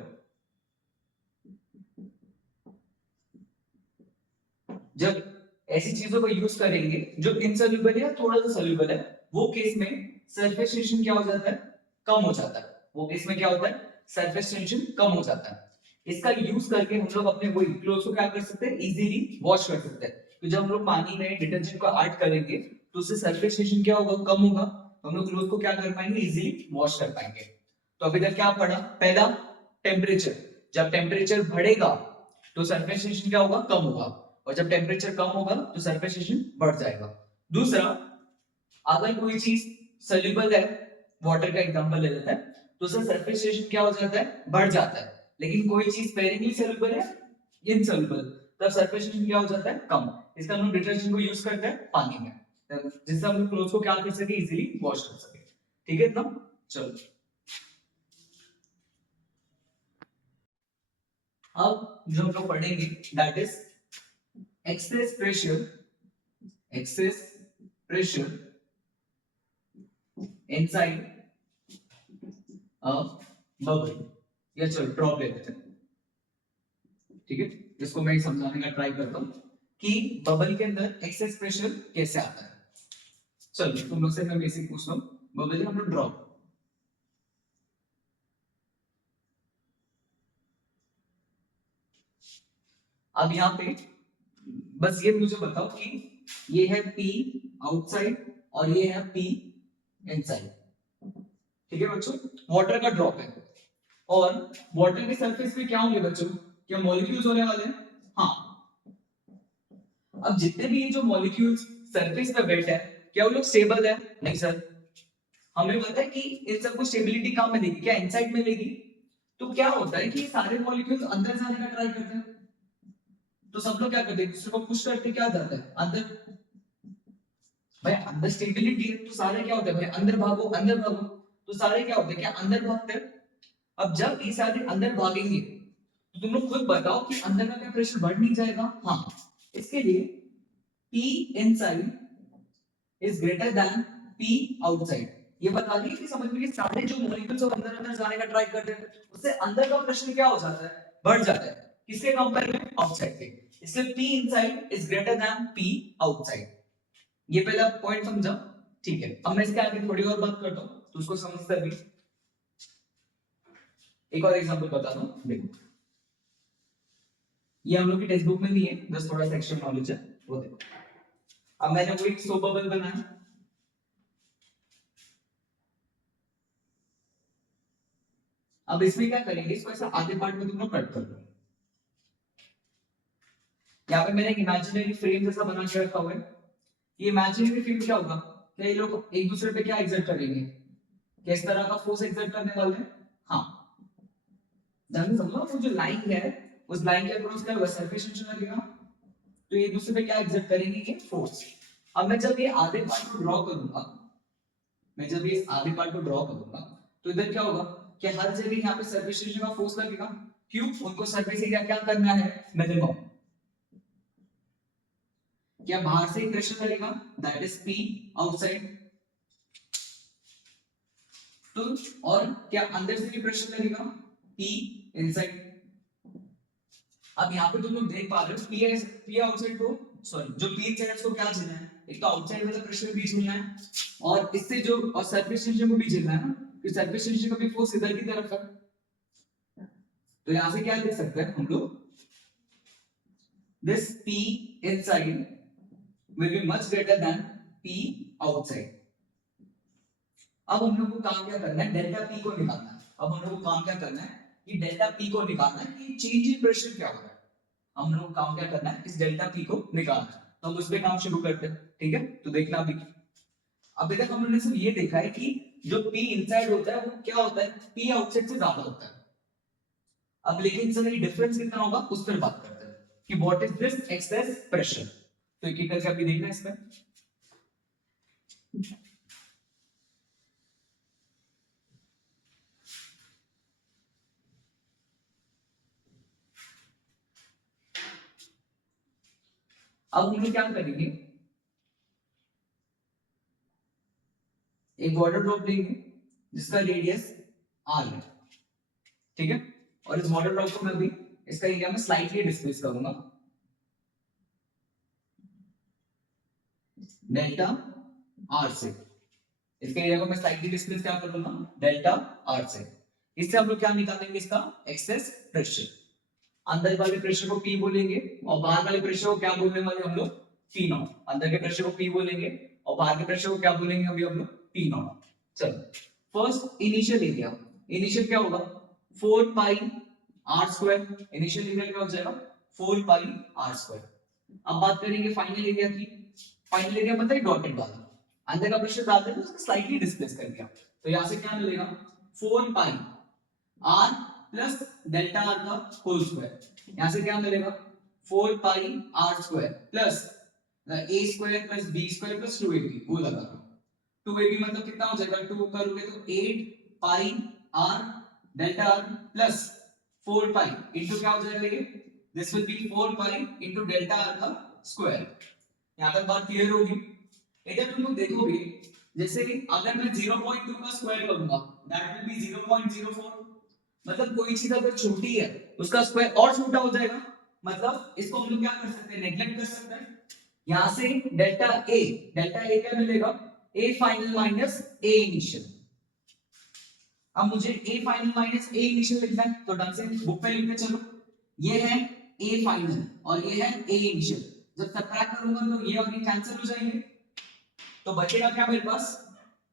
जब ऐसी चीजों को यूज करेंगे जो इनसॉल्युबल या थोड़ा सा सॉल्युबल है, वो केस में सरफेस टेंशन क्या हो जाता है? कम हो जाता है। वो केस में क्या होता है? सरफेस टेंशन कम हो जाता है। इसका यूज करके हम लोग अपने वही क्लोथ्स को क्या कर सकते हैं? इजीली वॉश कर सकते हैं। तो जब हम लोग पानी में डिटर्जेंट को ऐड करेंगे तो उससे सरफेस टेंशन क्या होगा? कम होगा। तो हम लोग क्लोथ को क्या कर पाएंगे? इजीली वॉश कर पाएंगे। तो अभी तक क्या पढ़ा? पहला टेम्परेचर, जब टेम्परेचर बढ़ेगा तो सरफेस टेंशन क्या होगा? कम होगा। और जब टेम्परेचर कम होगा तो सरफेस टेंशन बढ़ जाएगा। दूसरा, अगर कोई चीज सोल्यूबल है, वाटर का एग्जांपल ले लेते हैं, तो उसका सरफेस टेंशन क्या हो जाता है? बढ़ जाता है। लेकिन कोई चीज स्पेरिंगली सोल्यूबल है, इनसोल्यूबल, तब सरफेस टेंशन क्या हो जाता है? कम। इसका हम डिटर्जेंट को यूज करते हैं पानी में, जिससे हम लोग क्लोथ्स को क्या कर सके? इजीली वॉश कर सके। ठीक है ना? चलो, अब जो हम लोग पढ़ेंगे that is excess pressure, excess pressure inside a bubble, या चलो ड्रॉप ले लेते हैं। ठीक है, इसको मैं समझाने का ट्राई करता हूँ कि बबल के अंदर एक्सेस प्रेशर कैसे आता है। चलो तुम लोग से मैं बेसिक पूछता हूँ, बबल हम लोग ड्रॉप, अब यहाँ पे बस ये मुझे बताओ कि ये है P आउटसाइड और ये है P इनसाइड, ठीक है बच्चों। वाटर का ड्रॉप है और वाटर के सरफेस पे क्या होंगे बच्चों, क्या मॉलिक्यूल्स होने वाले हैं? हाँ। अब जितने भी ये जो मॉलिक्यूल्स सरफेस पे बैठे हैं, क्या वो लोग स्टेबल है? नहीं सर। हमें पता है कि इन सबको स्टेबिलिटी कहाँ मिलेगी, क्या इनसाइड मिलेगी? तो क्या होता है कि सारे मॉलिक्यूल्स अंदर जाने का ट्राई करते हैं, तो सब लोग क्या करते हैं, दूसरे को पुश करते क्या जाता है अंदर। भाई अंदर स्टेबिलिटी है तो सारे क्या होते हैं, भाई अंदर भागो अंदर भागो, तो सारे क्या होते हैं, क्या अंदर भागते हैं। अब जब ये सारे अंदर भागेंगे तो तुम लोग खुद बताओ कि अंदर का क्या प्रेशर बढ़ नहीं जाएगा? हाँ। इसके लिए P inside is greater than P outside, ये बता दिए कि समझ में कि सारे जो मॉलिक्यूल्स अंदर अंदर जाने का ट्राई करते हैं उससे अंदर का प्रेशर क्या हो जाता है, बढ़ जाता है। किसके कंपेयर में? आउटसाइड के। इसलिए P inside is greater than P outside, ये पहला पॉइंट समझा, ठीक है। अब मैं इसके आगे थोड़ी और बात करता हूं तो उसको समझते भी। एक और एग्जांपल बताता हूं, देखो ये हम लोग की टेक्स्ट बुक में नहीं है, बस थोड़ा सा एक्स्ट्रा नॉलेज है, वो देखो। अब मैंने वो एक सोप बबल बनाया, अब इसमें क्या करेंगे, इसको ऐसा आधे पार्ट में तुम लोग कट कर दो। यहाँ पे मैंने एक इमेजिनरी फ्रेम जैसा बना के रखा हुआ है। ये इमेजिनरी फ्रेम क्या होगा, क्या ये लोग एक दूसरे पे क्या एग्जर्ट करेंगे, किस तरह का फोर्स एग्जर्ट करने वाले हैं? हाँ, ध्यान से समझो, वो जो लाइन है उस लाइन के अक्रॉस क्या होगा, सरफेस टेंशन लगेगा, तो ये दूसरे पे क्या एग्जर्ट करेंगे, ये फोर्स। अब मैं जब ये आधे पार्ट को ड्रॉ करूंगा, मैं जब ये आधे पार्ट को ड्रॉ करूंगा तो इधर क्या होगा कि हर जगह यहाँ पे सरफेस टेंशन का फोर्स लगेगा। क्यों? उनको सरफेस एरिया क्या करना है, मिनिमम। क्या बाहर से प्रेशर लगेगा, दैट इज P आउटसाइड, तो और क्या अंदर से भी प्रेशर लगेगा, P इनसाइड। अब यहाँ पे तुम लोग देख पा रहे हो P आउटसाइड को, सॉरी जो P इनसाइड उसको क्या झेलना है, एक तो आउटसाइड वाला प्रेशर भी झेलना है और इससे जो और सरफेस टेंशन को भी झेलना है ना, कि सरफेस टेंशन का भी फोर्स इधर की तरफ है। तो यहां से क्या लिख सकते हैं हम लोग, this P inside will be much greater than P outside। अब हम लोग को काम क्या करना है, डेल्टा P को निकालना है। अब हम लोग को काम क्या करना है, कि डेल्टा P को निकालना है कि चेंज इन प्रेशर क्या हो रहा है। हम लोग को काम क्या करना है, इस डेल्टा P को निकालना है, तो हम उस पे काम शुरू करते हैं, ठीक है। तो देखना अभी, अभी तक हम लोगों ने सिर्फ ये देखा है कि जो P इनसाइड होता है वो क्या होता है, P आउटसाइड से ज्यादा होता है। अब लेकिन इसका डिफरेंस कितना होगा उस पर बात करते हैं कि what is this excess pressure. तो एक एक करके अभी देखना है इसमें। अब हम लोग क्या करेंगे, एक वाटर ड्रॉप लेंगे जिसका रेडियस r है, ठीक है। और इस वाटर ड्रॉप को मैं अभी इसका एरिया में स्लाइटली डिस्प्लेस करूंगा, डेल्टा r से। इसके एरिया को मैं स्लाइटली डिस्प्लेस क्या करूंगा, डेल्टा r से। इससे हम लोग क्या निकालेंगे, इसका एक्सेस प्रेशर। अंदर वाले प्रेशर को P बोलेंगे और बाहर वाले प्रेशर को क्या बोलने वाले हम लोग, P नॉट। अंदर के प्रेशर को P बोलेंगे और बाहर के प्रेशर को क्या बोलेंगे अभी हम लोग, P नॉट। चलो फर्स्ट इनिशियल एरिया, इनिशियल क्या होगा 4 पाई r स्क्वायर, इनिशियल एरिया क्या हो जाएगा 4 पाई r स्क्वायर। अब बात करेंगे फाइनल एरिया की। फाइनल एरिया मतलब डॉटेड वाला, अंदर का प्रेशर डालते हैं उसको स्लाइटली डिस्प्लेस कर दिया, तो यहां से क्या मिलेगा 4 पाई r प्लस डेल्टा r का होल स्क्वायर। यहां से क्या मिलेगा 4 पाई r square plus a square plus b square plus 2ab, वो लगा 2ab मतलब कितना हो जाएगा, 2 करोगे तो 8 पाई r डेल्टा r प्लस 4 पाई इनटू क्या हो जाएगा, ये this will be 4 pi into delta r का स्क्वायर। यहां तक बात क्लियर होगी। इधर तुम लोग देखोगे जैसे अगर मैं 0.2 का स्क्वायर करूंगा दैट विल बी 0.04, मतलब कोई चीज अगर छोटी है उसका स्क्वायर और छोटा हो जाएगा, मतलब इसको हम लोग क्या कर सकते हैं, नेगलेक्ट कर सकते हैं। यहां से डेल्टा ए क्या मिलेगा, A final minus A initial. अब मुझे A final minus A initial लिखना है तो ढंग से बुक पे लिखते चलो, ये है ए फाइनल और ये है ए इनिशियल। जब सबट्रैक्ट करूंगा तो ये और ये कैंसिल हो जाएंगे, तो बचेगा क्या मेरे पास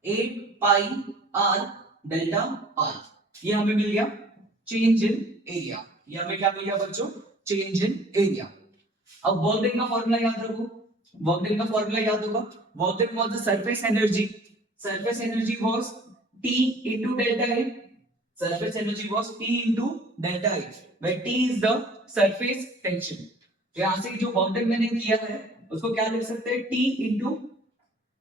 8 पाई आर डेल्टा आर। ये हमें मिल गया चेंज इन एरिया। ये हमें क्या मिल गया बच्चों, चेंज इन एरिया। अब वर्क डन का फॉर्मूला याद रखो, वर्क डन का फॉर्मूला याद होगा, work done was the surface energy, surface energy was T into delta A, surface energy was T into delta A, where T is the surface tension। तो यहाँ से जो वर्क डन मैंने किया है उसको क्या लिख सकते हैं, T into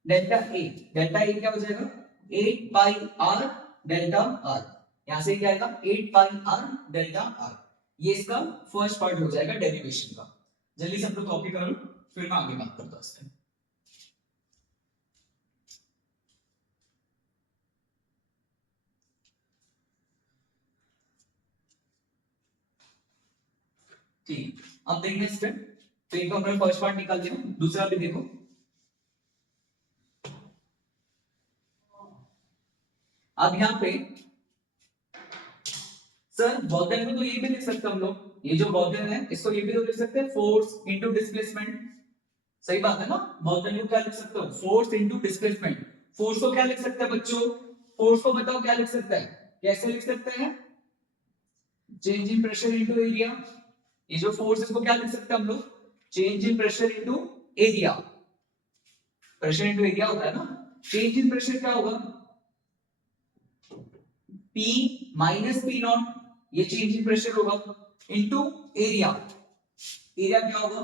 delta A। delta A क्या हो जाएगा 8 पाई R डेल्टा R। यहाँ से क्या आएगा 8 पाई R डेल्टा R। ये इसका फर्स्ट पार्ट हो जाएगा डेरिवेशन का। जल्दी से अपना कॉपी कर लो, फिर मैं आगे बात करता हूँ इसमें। ठीक, अब देखते हैं इसमें। तो एक अपना फर्स्ट पार्ट निकाल दिया, दूसरा भी देखो। अब यहाँ पे सर वर्क में तो ये भी लिख सकते हैं हम लोग, ये जो वर्क है इसको ये भी तो लिख सकते हैं फोर्स इनटू डिस्प्लेसमेंट। सही बात है ना, वर्क को क्या लिख सकते हो, फोर्स इनटू डिस्प्लेसमेंट। फोर्स को क्या लिख सकते हैं बच्चों, फोर्स को बताओ क्या लिख सकते हैं, कैसे लिख सकते हैं, change in pressure into area. ये जो फोर्स इसको क्या लिख सकते हैं हम लोग, change in pressure into area. Pressure into area होता है ना, चेंज इन प्रेशर क्या होगा, P माइनस P नॉट, ये चेंज इन प्रेशर होगा, इनटू एरिया। एरिया क्या होगा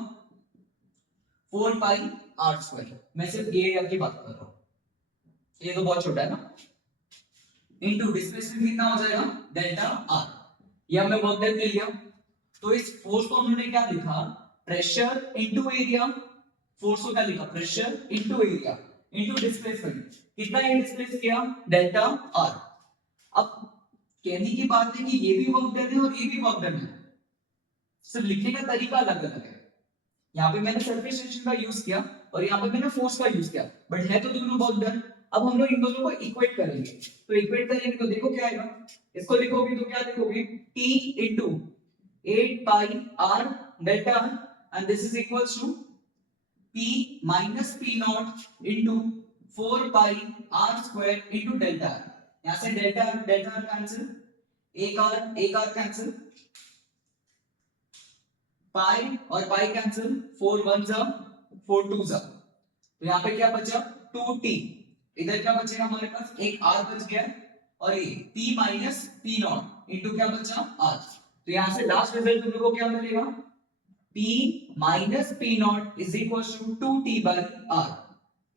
4 पाई आर स्क्वायर। मैं सिर्फ एरिया की बात कर रहा हूं, ये तो बहुत छोटा है ना। इनटू डिस्प्लेसमेंट कितना हो जाएगा डेल्टा आर। ये हमने वर्क डन ले लिया। तो इस फोर्स को हमने क्या लिखा, प्रेशर इनटू एरिया। फोर्स को क्या लिखा, pressure into area into displacement. कितना ये डिस्प्लेस किया डेल्टा आर। अब कहने की बात है कि ये भी वर्क डन है और ये भी वर्क डन है, सिर्फ लिखने का तरीका अलग अलग है। यहाँ पे मैंने सरफेस टेंशन का यूज किया और यहाँ पे मैंने फोर्स का यूज किया, बट है तो दोनों वर्क डन। अब हम लोग इन दोनों को इक्वेट करेंगे। तो इक्वेट करेंगे तो देखो क्या आएगा, इसको लिखोगे तो क्या लिखोगे, T into 8 pi R delta and this is equals to P minus P naught into 4 pi R square into delta। यहाँ से डेल्टा डेल्टा कैंसिल, एक R कैंसिल, पाई और पाई कैंसिल, 4 1 जा 4 2 जा। तो यहाँ पे क्या बचा 2t। इधर क्या बचेगा हमारे पास, एक r बच गया और ये p minus p not into क्या बचा r। तो यहाँ से लास्ट रिजल्ट तुम लोगों को क्या मिलेगा, p minus p nought is equal to 2t by r।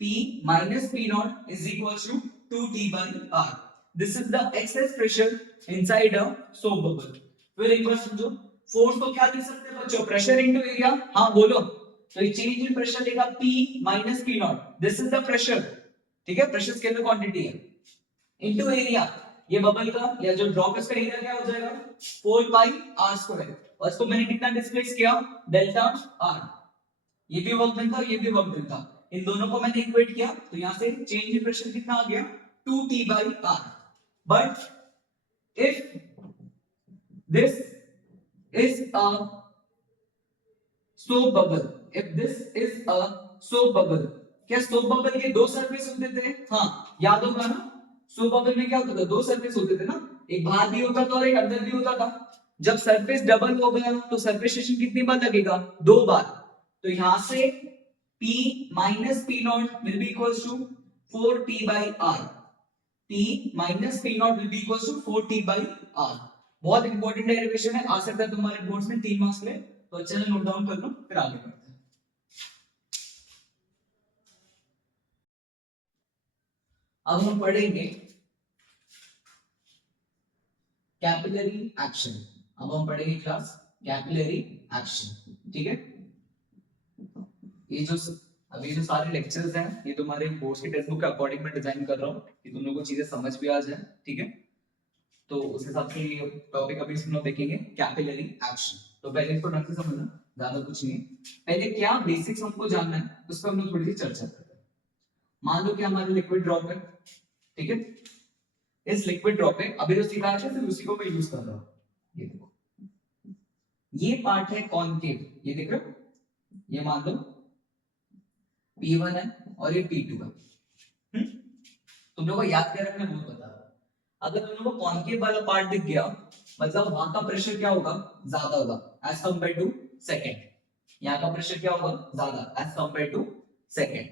p minus p nought is equal to 2t by r। This is the excess pressure inside a soap bubble. फिर एक बार समझो, force को क्या लिख सकते हैं बच्चों, प्रेशर इनटू एरिया। हाँ बोलो, तो ये चेंज इन प्रेशर लेगा P minus P not, this is the pressure. ठीक है, प्रेशर स्केलर क्वांटिटी है, इनटू एरिया। ये बबल का या जो ड्रॉप का एरिया क्या हो जाएगा 4 पाई r स्क्वायर, और इसको मैंने कितना डिस्प्लेस किया डेल्टा r। ये भी वर्क डन था, ये भी वर्क डन था, इन दोनों को मैंने इक्वेट किया तो यहां से चेंज इन प्रेशर कितना आ गया 2t by r। But if this is a soap bubble, if this is a soap bubble, क्या सोप बबल के दो सरफेस होते थे, हाँ याद होगा ना, सोप बबल में क्या होता था, दो सरफेस होते थे ना, एक बाहर भी होता था और एक अंदर भी होता था। जब सरफेस डबल हो गया तो सरफेस टेंशन कितनी बार लगेगा, दो बार। तो यहां से P minus P nought will be equals to 4t by r। P minus P nought will be equals to 4t by r। बहुत इंपॉर्टेंट डेरिवेशन है, आ सकता है तुम्हारे बोर्ड्स में 3 मार्क्स में, तो अच्छे से नोट डाउन कर लो, फिर आगे बढ़ते हैं। अब हम पढ़ेंगे कैपिलरी एक्शन। अब हम पढ़ेंगे क्लास कैपिलरी एक्शन। ठीक है, ये जो अभी जो सारे लेक्चर्स हैं ये तुम्हारे बोर्ड्स के टेक्स्ट बुक के अकॉर्डिंग मैं डिजाइन कर रहा हूँ कि तुम लोगों को चीजें समझ भी आ जाए। ठीक है, तो उस हिसाब से ये टॉपिक अभी हम लोग देखेंगे कैपिलरी एक्शन। तो पहले इसको ढंग से समझना, ज्यादा कुछ नहीं है, पहले क्या बेसिक्स हमको जानना है उस पर हम लोग थोड़ी सी चर्चा करते हैं। मान लो कि हमारा लिक्विड ड्रॉप है, ठीक है, इस लिक्विड ड्रॉप पे अभी जो सीखा है सिर्फ उसी को मैं यूज कर रहा हूं। ये देखो, ये पार्ट है कॉनकेव, ये देख रहे हो, ये मान लो P1 है और ये P2 है। तुम लोगों को याद क्या रखना है वो बता रहा हूं। अगर तुम लोगों को कॉनकेव वाला पार्ट दिख गया मतलब वहां का प्रेशर क्या होगा, ज्यादा होगा एज कंपेयर टू सेकंड। यहाँ का प्रेशर क्या होगा, ज्यादा एज कंपेयर टू सेकंड।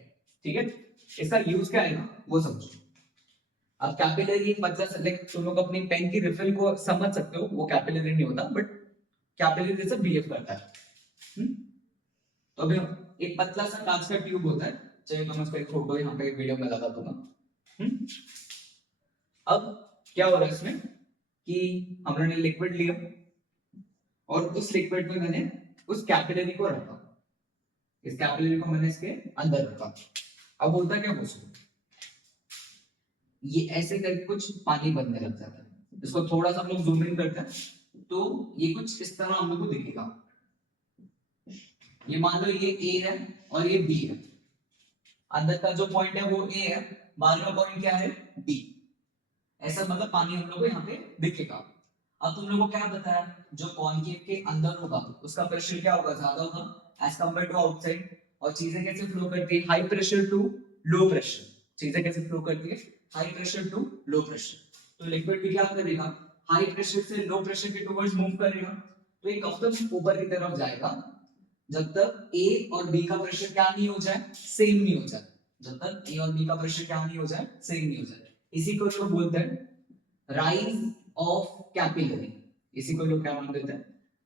ठीक है, इसका यूज क्या है ना वो समझो। अब कैपिलरी एक मतलब सेलेक्ट, तुम लोग अपनी पेन की रिफिल को समझ सकते हो, वो कैपिलरी नहीं होता बट कैपिलरी जैसा बिहेव करता है। तो अभी एक पतला सा कांच का ट्यूब होता है, चलिए मैं उसका एक फोटो यहाँ पे वीडियो में लगा दूंगा। अब क्या हो रहा है इसमें कि हमने लिक्विड लिया और उस लिक्विड में मैंने उस कैपिलरी को रखा, इस कैपिलरी को मैंने इसके अंदर रखा। अब होता क्या उसको, ये ऐसे करके कुछ पानी बनने लग जाता है। इसको थोड़ा सा हम लोग जूम इन करते हैं तो ये कुछ इस तरह हम लोग को दिखेगा। ये मान लो ये A है और ये B है, अंदर का जो पॉइंट है वो A है, बाहर का पॉइंट क्या है B। ऐसा मतलब पानी हम लोग को यहाँ पे दिखेगा। अब तुम लोग को क्या बताया, जो कॉनकेव के अंदर होगा उसका प्रेशर क्या होगा, ज्यादा होगा एज कंपेयर टू आउटसाइड। और चीजें कैसे फ्लो करती है, high pressure to low pressure. चीजें कैसे फ्लो करती है, high pressure to low pressure. तो लिक्विड भी क्या करेगा, हाई प्रेशर से लो प्रेशर के टुवर्ड्स मूव करेगा। तो ये कब तक ऊपर की तरफ जाएगा, जब तक A और B का प्रेशर क्या नहीं हो जाए, सेम नहीं हो जाए। जब तक A और B का प्रेशर क्या नहीं हो जाए, सेम नहीं हो जाए। इसी को लोग बोलते हैं राइज ऑफ कैपिलरी। इसी को लोग क्या मान देते हैं,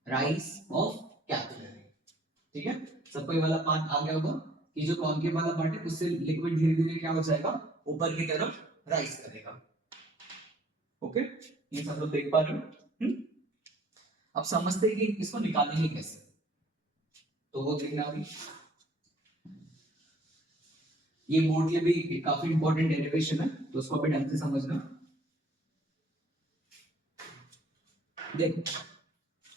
राइज ऑफ कैपिलरी। ठीक है, सबको ये वाला पार्ट आ गया होगा कि जो कॉनकेव वाला पार्ट है उससे लिक्विड धीरे धीरे क्या हो जाएगा, ऊपर की तरफ राइज करेगा। ओके, ये सब लोग देख पा रहे हो। अब समझते हैं कि इसको निकालेंगे कैसे, तो वो देखना अभी। ये बोर्ड के भी काफी इंपॉर्टेंट डेरिवेशन है तो उसको अभी ढंग से समझना। देखो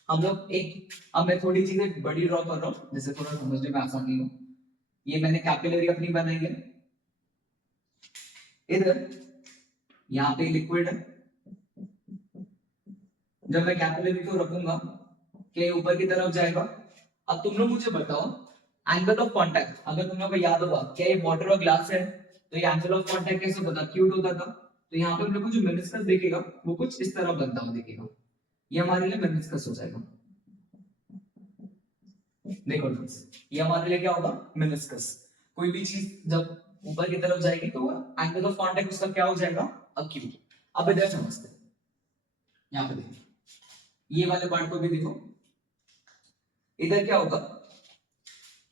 हम लोग एक, अब मैं थोड़ी चीजें बड़ी ड्रॉ कर रहा हूँ जिससे थोड़ा समझने में आसानी हो। ये मैंने कैपिलरी अपनी बनाई है, इधर यहाँ पे लिक्विड है। जब मैं कैपिलरी को रखूंगा क्या ऊपर की तरफ जाएगा। अब तुम लोग मुझे बताओ एंगल ऑफ कांटेक्ट, अगर तुम लोग को याद होगा क्या ये वाटर और ग्लास है तो ये एंगल ऑफ कांटेक्ट कैसे होता, क्यूट होता था। तो यहाँ पे हम लोग को जो मेनिस्कस दिखेगा वो कुछ इस तरह बनता हुआ दिखेगा, ये हमारे लिए मेनिस्कस हो जाएगा। देखो ये हमारे लिए क्या होगा, मेनिस्कस। कोई भी चीज जब ऊपर की तरफ जाएगी तो एंगल ऑफ कांटेक्ट उसका क्या हो जाएगा, अक्यूट। अब इधर समझते हैं, यहाँ पे देखो ये वाले पार्ट को भी देखो, इधर क्या होगा,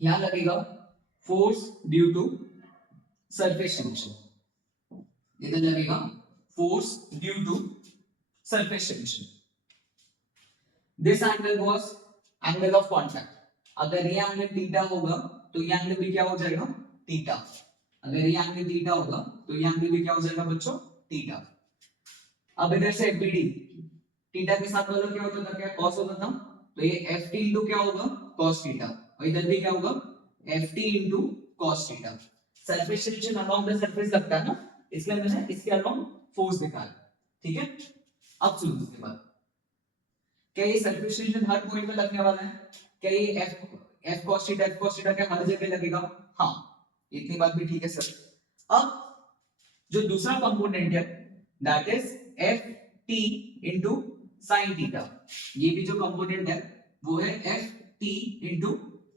यहां लगेगा force due to surface tension. इधर लगेगा force due to surface tension. This angle was angle of contact. अगर ये एंगल थीटा होगा तो ये एंगल भी क्या हो जाएगा, थीटा। अगर ये एंगल थीटा होगा तो ये एंगल भी क्या हो जाएगा बच्चों, थीटा। अब इधर से एफबीडी, थीटा के साथ वाला क्या होता था, क्या कॉस होता था, तो ये ft इनटू क्या होगा, cos थीटा। और इधर भी क्या होगा, ft into cos theta. Surface tension along the surface लगता है ना, इसलिए मैंने इसके अलोंग फोर्स दिखाया। ठीक है, अब सुनो इसके बाद, क्या ये सरफेस टेंशन हर पॉइंट पे लगने वाला है, क्या ये f cos थीटा क्या हर जगह लगेगा, हाँ इतनी बात भी ठीक है सर। अब जो दूसरा कंपोनेंट है that is ft into sin theta, ये भी जो कंपोनेंट है वो है ft इनटू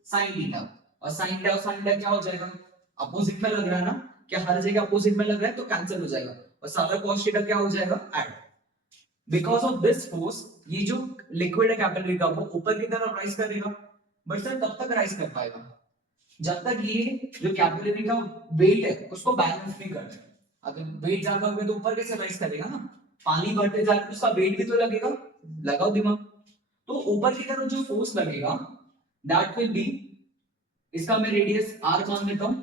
sin थीटा। और sin थीटा और sin थीटा क्या हो जाएगा, अपोजिट में लग रहा है ना, क्या हर जगह अपोजिट में लग रहा है तो कैंसिल हो जाएगा और सारा cos थीटा क्या हो जाएगा, add. Because of this force ये जो लिक्विड है कैपिलरी का वो ऊपर की तरफ राइज करेगा। बट सर कब तक राइज कर पाएगा, जब तक ये जो कैपिलरी का वेट है उसको बैलेंस नहीं करता है। अगर वेट ज्यादा होगा तो ऊपर कैसे राइज करेगा ना, पानी बढ़ते जा रहा है तो उसका वेट भी तो लगेगा, लगाओ दिमाग। तो ऊपर की तरफ जो फोर्स लगेगा दैट विल बी, इसका मैं रेडियस r मान लेता हूं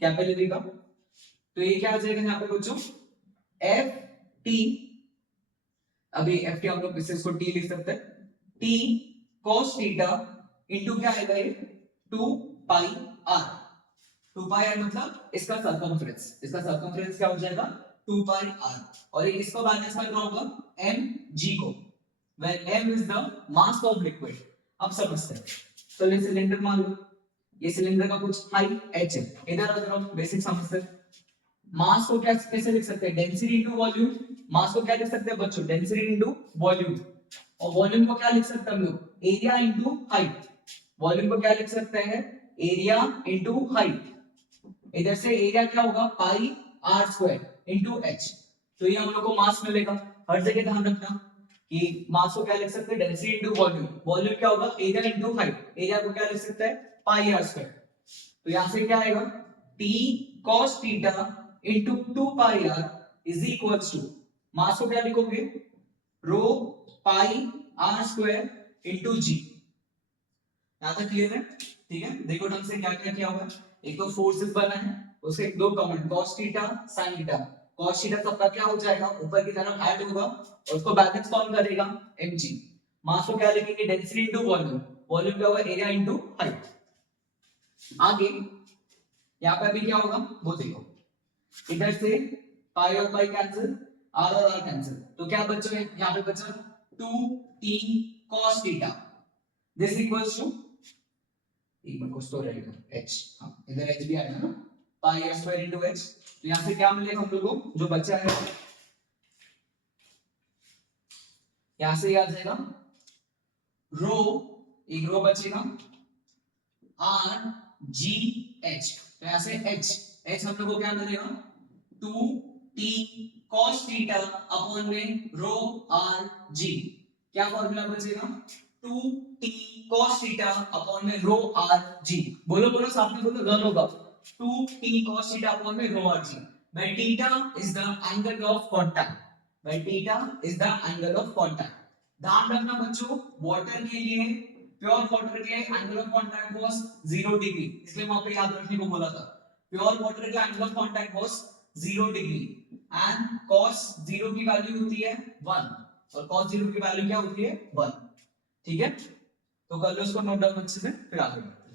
कैपिलरी का, तो ये क्या आ जाएगा यहाँ पे बच्चों, एफ टी। अभी एफ टी हम लोग इसको टी लिख सकते हैं, टी cos थीटा इनटू क्या आएगा ये 2 पाई r। 2 पाई r मतलब इसका सर्कमफ्रेंस, इसका सर्कमफ्रेंस क्या हो जाएगा 2 पाई r। और ये किसको बैलेंस कर रहा होगा, m g को, where m is the mass of liquid। अब समझते हैं। तो ये सिलेंडर मान लो, ये सिलेंडर का कुछ हाइट h है, इधर आ जाओ, बेसिक समझते हैं। मास को क्या कैसे लिख सकते हैं, डेंसिटी इनटू वॉल्यूम। मास को क्या लिख सकते हैं बच्चों, डेंसिटी इनटू वॉल्यूम। और वॉल्यूम को क्या लिख सकते हैं हम लोग, एरिया इनटू हाइट। वॉल्यूम को क्या लिख सकते हैं, एरिया इनटू हाइट। इधर से एरिया क्या होगा, पाई आर स्क्वायर इनटू एच। तो ये हम लोग को मास मिलेगा। हर जगह ध्यान रखना कि मास को क्या लिख सकते हैं, डेंसिटी इनटू वॉल्यूम। वॉल्यूम क्या होगा, एरिया इनटू हाइट। एरिया को क्या लिख सकते हैं, पाई आर स्क्वायर। तो यहां से क्या आएगा, t cos theta into 2 pi r is equals to, mass को क्या लिखोगे, rho pi r square into g। यहां तक क्लियर है? ठीक है, देखो ढंग से क्या क्या किया हुआ है। एक तो फोर्सेस बना है, उसके दो common, cos theta sin theta. cos theta सबका क्या हो जाएगा, ऊपर की तरफ ऐड होगा, और उसको बैलेंस कौन करेगा, mg। मास को क्या लिखेंगे, डेंसिटी इनटू वॉल्यूम। वॉल्यूम क्या होगा, एरिया इनटू हाइट। आगे यहाँ पे अभी क्या होगा वो देखो, इधर से पाई और पाई कैंसिल, आर और आर कैंसिल, तो क्या बचा है यहाँ पे बचा 2t cos theta, this equals to, एक मिनट कुछ तो रहेगा h, हाँ इधर h भी आएगा ना, पाई r स्क्वायर इनटू h। तो यहाँ से क्या मिलेगा हम लोगों को, जो बचा है यहाँ से आ जाएगा रो, एक रो बचेगा r g h। तो यहाँ से h हम लोग को क्या मिलेगा, 2t cos थीटा अपॉन में रो r g। क्या फॉर्मूला बचेगा, 2t cos थीटा अपॉन में रो r g। बोलो बोलो साथ में बोलो, रन होगा 2t cos थीटा अपॉन में रो r g। where theta is the angle of contact, where theta is the angle of contact। ध्यान रखना बच्चों, वाटर के लिए, प्योर वाटर के लिए angle of contact was 0 degree, इसलिए वहां पे याद रखने को बोला था। प्योर वाटर का angle of contact was 0 degree and cos 0 की वैल्यू होती है 1 और cos 0 की वैल्यू क्या होती है 1। ठीक है, तो कर लो इसको नोट डाउन अच्छे से, फिर आगे बढ़ते हैं।